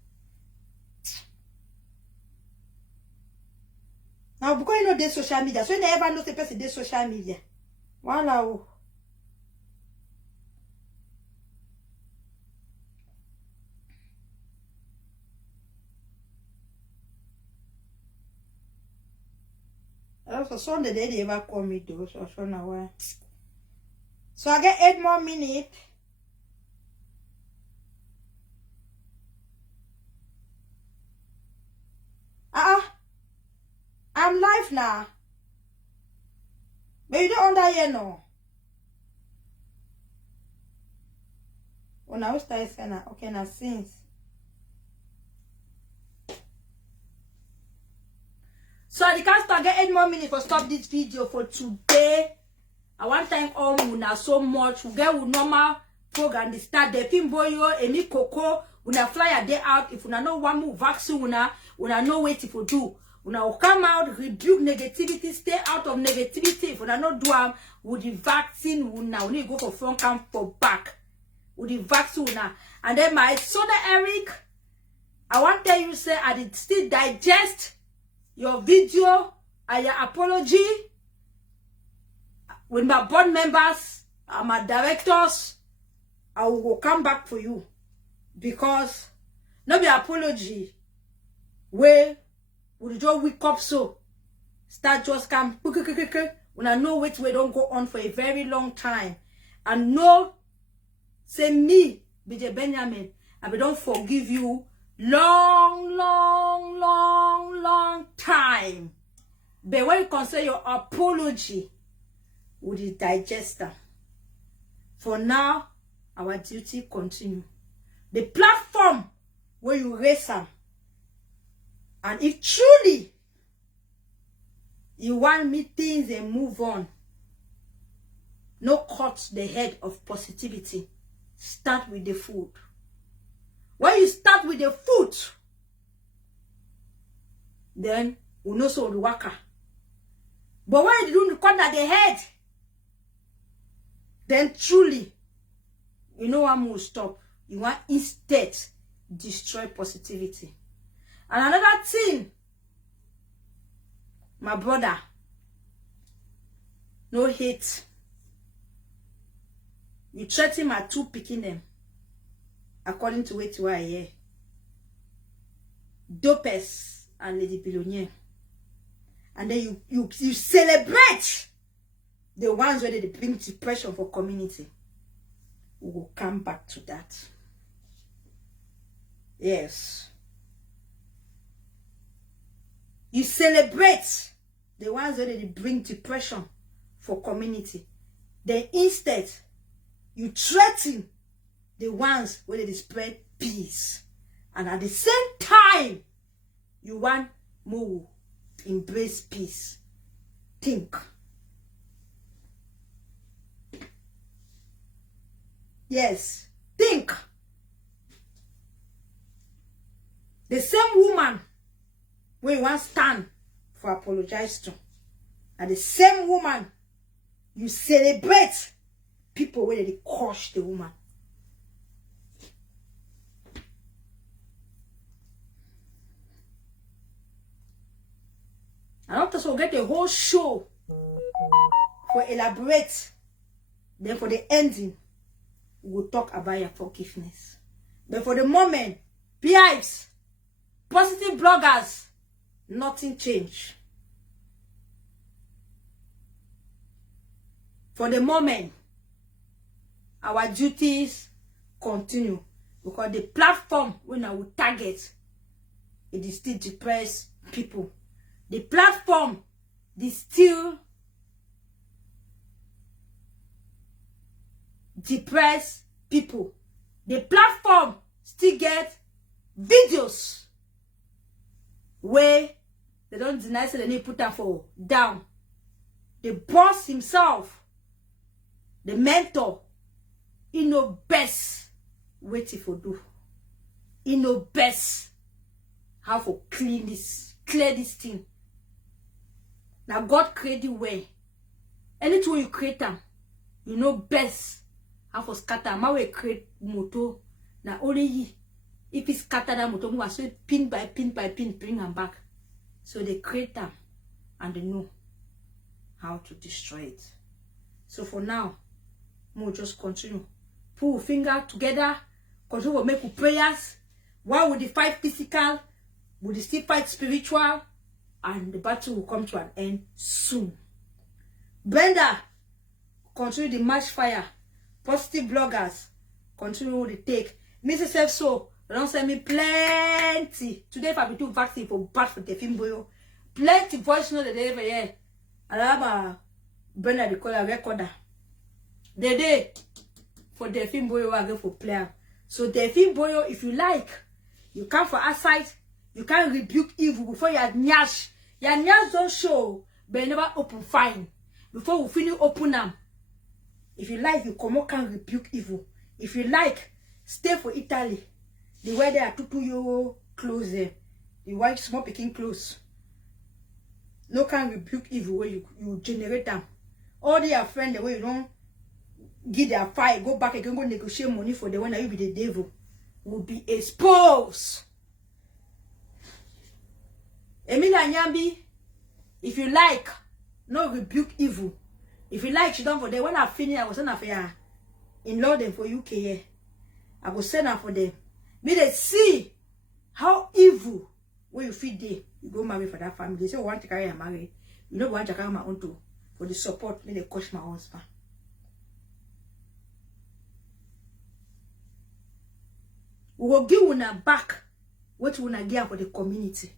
Now, because you know the social media, so you never know the person the social media. Voila. Oh. So Sunday they ever call me though, so now so I get 8 more minutes. I'm live now. But you don't under here no. Oh now start saying now. Okay now since. So I can't start get 8 more minutes for stop this video for today. I want to thank all Muna so much. We get with normal program. They start the film boyo, Emi Coco. Una fly a day out. If una know one move vaccine, una know what if you do. Una will come out, rebuke negativity, stay out of negativity. If una not do with the vaccine, una need to go for front camp for back. With the vaccine, una. And then my son Eric, I want to tell you say I did still digest your video and your apology with my board members and my directors. I will come back for you because no be apology where we just wake up so start just come when I know which way don't go on for a very long time and no say me BJ Benjamin I don't forgive you long time. But when you consider your apology with the digester, for now, our duty continue. The platform where you raise them, and if truly you want me things and move on, no cut the head of positivity. Start with the food. When you start with the food, then we know so the worker. But when you don't corner the head, then truly, you know what will stop. You want instead destroy positivity. And another thing, my brother, no hate. You threaten my 2 picking them. According to what you are here. Dopes and Lady Billionaire. And then you celebrate the ones where they bring depression for community. We will come back to that. Yes. You celebrate the ones where they bring depression for community. Then instead, you threaten the ones where they spread peace. And at the same time, you want more embrace peace. Think. Yes, think. The same woman where you want stand for apologize to, and the same woman you celebrate people where they crush the woman. And after so get a whole show for elaborate. Then for the ending, we'll talk about your forgiveness. But for the moment, PIs, positive bloggers, nothing changed. For the moment, our duties continue because the platform when I will target, it is still depressed people. The platform is still depressed people. The platform still get videos where they don't deny say they need put that for down. The boss himself, the mentor, he know best what to do. He know best how to clear this thing. Now God create the way. Anything you create them, you know best how to scatter. How we create motor. Now only you, if it's scatter that motor, we so pin by pin by pin, bring them back. So they create them and they know how to destroy it. So for now, we'll just continue. Put our finger together, continue to make prayers. While we fight physical, we still fight spiritual, and the battle will come to an end soon. Brenda, continue the match fire. Positive bloggers, continue the take. Mrs. F. So, don't send me plenty. Today, if I be doing vaccine for bad for the film boyo, plenty voice note that they ever hear. I have Brenda the color recorder. The day for the film boyo, I go for player. So the film boyo, if you like, you come for outside. You can't rebuke evil before your nyash. Your nyash don't show, but you never open fine. Before we finish open them. If you like, you come out can rebuke evil. If you like, stay for Italy. The way they are €2 close there. The white small picking close. No can rebuke evil where you generate them. All their friends the way you don't give their fight, go back again, go negotiate money for the one that you be the devil, will be exposed. Emilia Nyambi, if you like, no rebuke evil. If you like, she done for them. When I finish, I will send her for in London for UK. Yeah. I will send her for them. May they see how evil when you feed them, you go marry for that family. They say, we want to carry and marry. You know, we want to carry my own too. For the support, may they coach my husband. We will give una back what we want give for the community.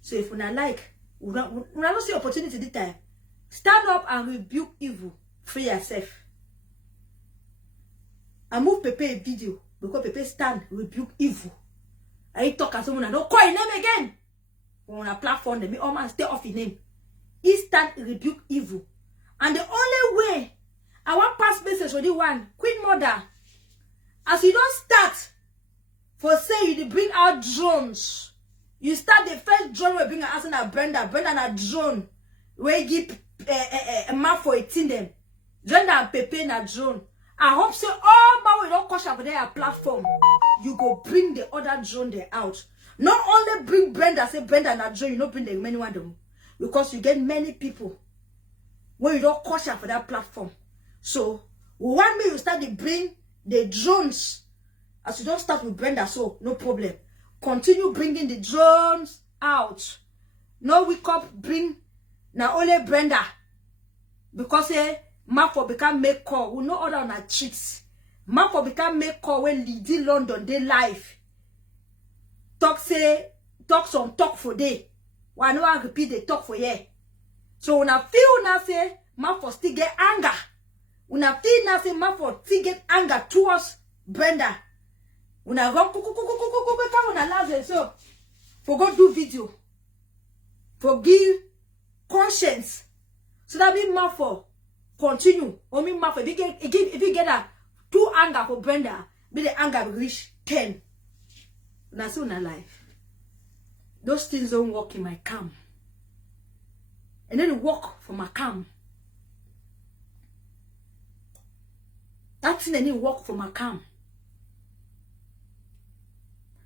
So if we like, we don't see opportunity this time. Stand up and rebuke evil for yourself. I move Pepe a video because Pepe stand rebuke evil. I talk as someone and don't call his name again. On a platform, they may all man stay off his name. He stand rebuke evil. And the only way I want pass message for the one, Queen Mother, as you don't start for say you bring out drones. You start the first drone we bring asking a Brenda and a drone. We give a map for 18 them. Brenda and Pepe and a drone. I hope so all man we don't cost up their platform. You go bring the other drone there out. Not only bring Brenda, say Brenda and a drone, you don't bring the many one them. Because you get many people when you don't cost up for that platform. So we want me to start to bring the drones. As you don't start with Brenda, so no problem. Continue bringing the drones out. No wake up, bring Now only Brenda. Because ma for become make call. We know other on her tricks. Ma for become make call when Lady London they live. Talk some talk for day. Why no I repeat the talk for ye. So when I feel now say ma for still get anger. When I feel now say ma for still get anger towards Brenda. When I run when I love so for go do video. Forgive conscience. So that be ma for continue. Or me ma for if you get a too anger for Brenda, be the anger will reach 10. That's so not life. Those things don't work in my calm. And then it work for my calm. That thing then work for my calm.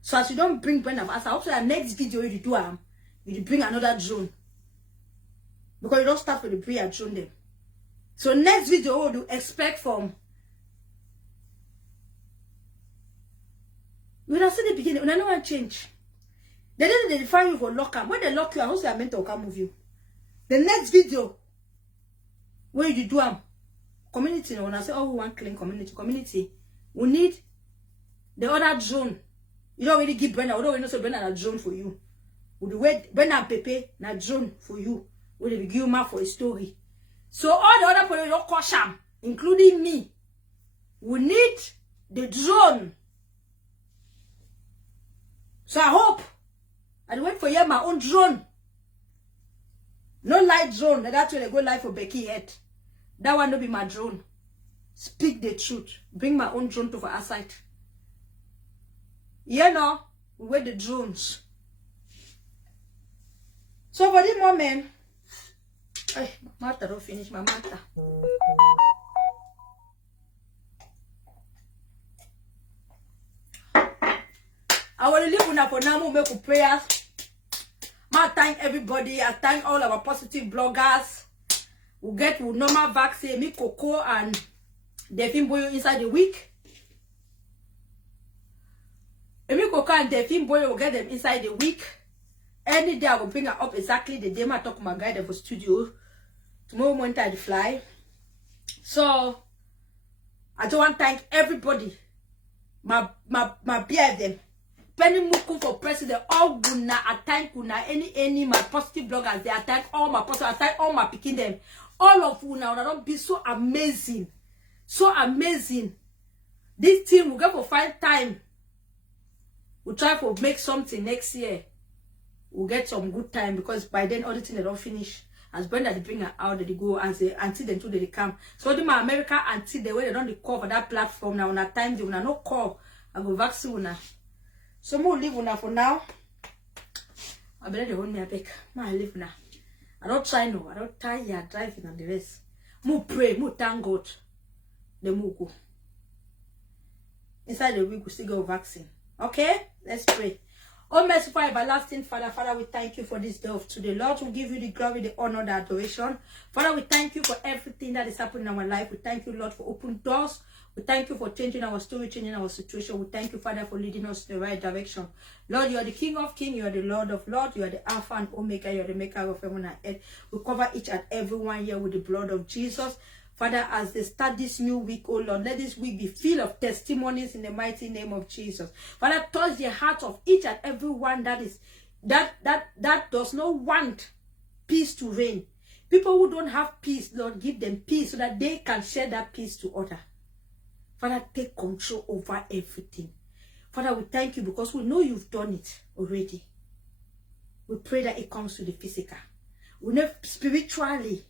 So as you don't bring Brenda, as I hope the next video you do you bring another drone. Because you don't start with the prayer drone them. So next video what do expect from when I see the beginning, when I know I change. They didn't define you for lock up. When they lock you, I hope they are meant to come with you. The next video where you do community, when I say we want clean community, we need the other drone. You don't really give Brenda, we don't really know so Brenda a drone for you. We do wait Brenda and Pepe na drone for you. We will give you for a story. So all the other people don't call sham, including me. We need the drone. So I hope I wait for you my own drone. No light drone. That's where they go live for Becky head. That one will be my drone. Speak the truth. Bring my own drone to for our side. You know, we wear the drones. So for this moment, Martha don't finish my Martha. I will leave una for now. We'll make prayers. I thank everybody. I thank all our positive bloggers. We get normal vaccine. Me Coco and Delphine Boyo inside the week. Me Coco and Delphine Boyo will get them inside the week. Any day I will bring her up exactly the day I talk to my guy for studio. Tomorrow morning I fly. So I just want to thank everybody. My peer them. Penny Muku for president, all guna, I thank una, any my positive bloggers, they I thank all my positive, I thank all my picking them. All of you now, don't be so amazing. So amazing. This team will go for 5 time. We'll try to make something next year. We'll get some good time because by then all the things they don't finish. As Brenda they bring her out, they go as they until then too they come. So the my America until the way they don't call for that platform now on a time they will not call. I go vaccine now. So more leave una for now. I better they hold me a back. I leave now. I don't try no. I don't tire driving and the rest. More pray, more thank God. The more go. Inside the week we still go vaccine. Okay? Let's pray. Oh, merciful, everlasting Father, Father, we thank you for this day of today. Lord, we give you the glory, the honor, the adoration. Father, we thank you for everything that is happening in our life. We thank you, Lord, for open doors. We thank you for changing our story, changing our situation. We thank you, Father, for leading us in the right direction. Lord, you are the King of Kings. You are the Lord of Lords. You are the Alpha and Omega. You are the maker of heaven and earth. We cover each and every one here with the blood of Jesus. Father, as they start this new week, oh Lord, let this week be filled of testimonies in the mighty name of Jesus. Father, touch the heart of each and every one that does not want peace to reign. People who don't have peace, Lord, give them peace so that they can share that peace to others. Father, take control over everything. Father, we thank you because we know you've done it already. We pray that it comes to the physical. We know spiritually,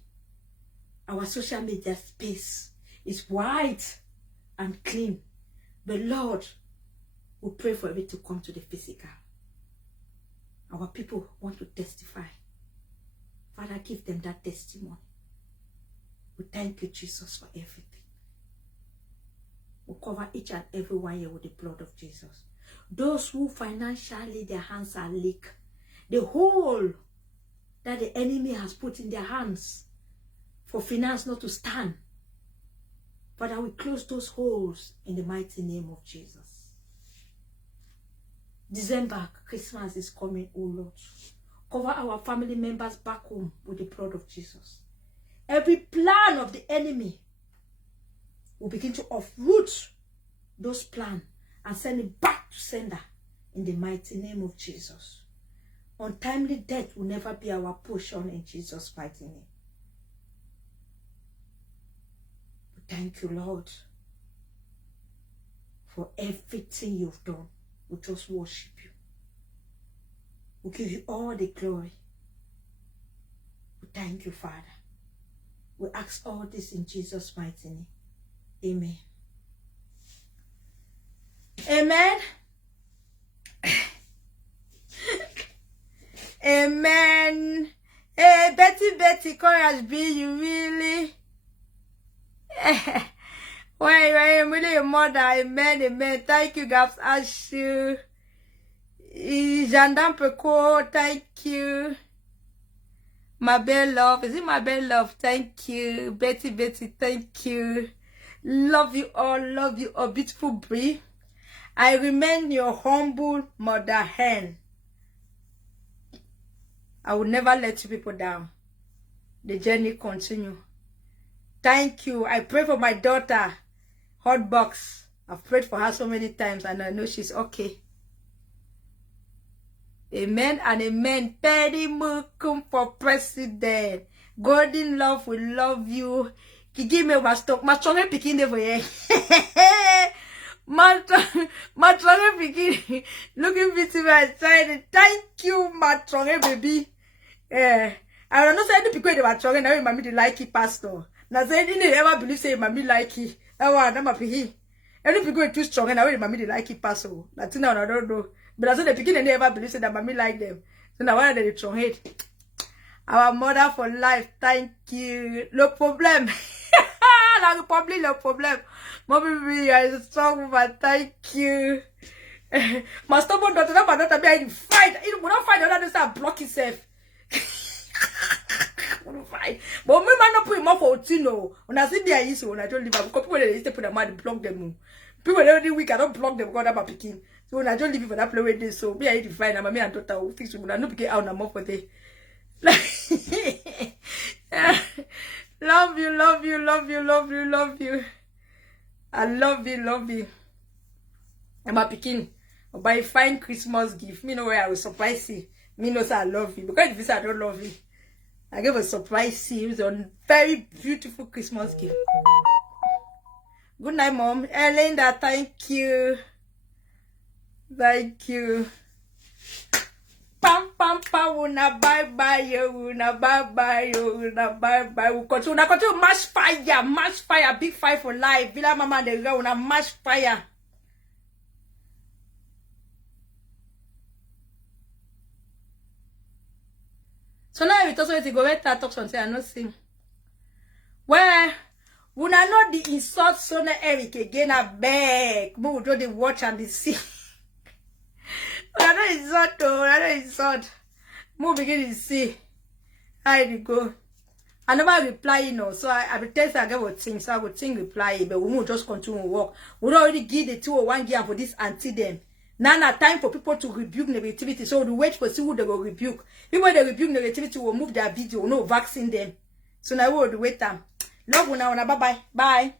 our social media space is white and clean. But Lord, we pray for it to come to the physical. Our people want to testify. Father, give them that testimony. We thank you, Jesus, for everything. We cover each and every one here with the blood of Jesus. Those who financially their hands are leak, the hole that the enemy has put in their hands for finance not to stand. Father, we close those holes in the mighty name of Jesus. December, Christmas is coming, oh Lord. Cover our family members back home with the blood of Jesus. Every plan of the enemy will begin to uproot those plans and send it back to sender in the mighty name of Jesus. Untimely death will never be our portion in Jesus' mighty name. Thank you, Lord, for everything you've done. We just worship you. We give you all the glory. We thank you, Father. We ask all this in Jesus' mighty name. Amen. Amen. Amen. Hey, Betty, courage be you really. Why I'm really a mother. Amen, amen. Thank you, Gaps Ashu. Gendarme Peco, thank you. My belle love. Is it my belle love? Thank you. Betty, thank you. Love you all, beautiful Brie. I remain your humble mother hen. I will never let you people down. The journey continue. Thank you. I pray for my daughter, Hotbox. I've prayed for her so many times and I know she's okay. Amen and amen. Perry Mukum for president. Golden love, we love you. Give me my stock. My children picking there for you. My children picking. Looking beautiful outside. Thank you, my children, baby. I don't know say any people they were children. Now mommy they like it, pastor. Now say they never believe say mommy like it. That one, that my picking. Any people too strong. Now mommy they like it, pastor. That's now I don't know. But I said the beginning they never believe say that mommy like them. So now why they strong hate? Our mother for life, thank you. No problem. Like probably no problem. Mommy, you are a strong woman, thank you. My stubborn daughter, my daughter be in fight. You will not fight the other start block himself. Fight. But me man not put him up for Tino. When I see their issue, when I don't leave, because people they used to put them mad block them. People every week I don't block them because I'm picking. So when I don't leave for that play with this, so me I need to find and mommy and daughter will fix it. When I no pick out no more for the. Love you. I love you. I'm a picking. Buy fine Christmas gift. Me know where I will surprise you. Me know say I love you. Because if you say I don't love you, I gave a surprise series on very beautiful Christmas gift. Good night, Mom. Linda, thank you. Thank you. Pam una bye bye. We continue mash fire, big fire for life. Villa Mama de go una mash fire. So now we also to go wait talk something I not sing. Where when I know the insult son Eric again I beg. We will do the watch and the see. I don't insult. Move begin to see. How it go. I never reply, you know. So I pretend I get what thing. So I would think reply, but we won't just continue to work. We already give the 201 gear for this anti them. Now time for people to rebuke negativity. So we wait for see who they will rebuke. People they rebuke negativity will move their video, no vaccine them. So now we will wait them. Love you now. Bye.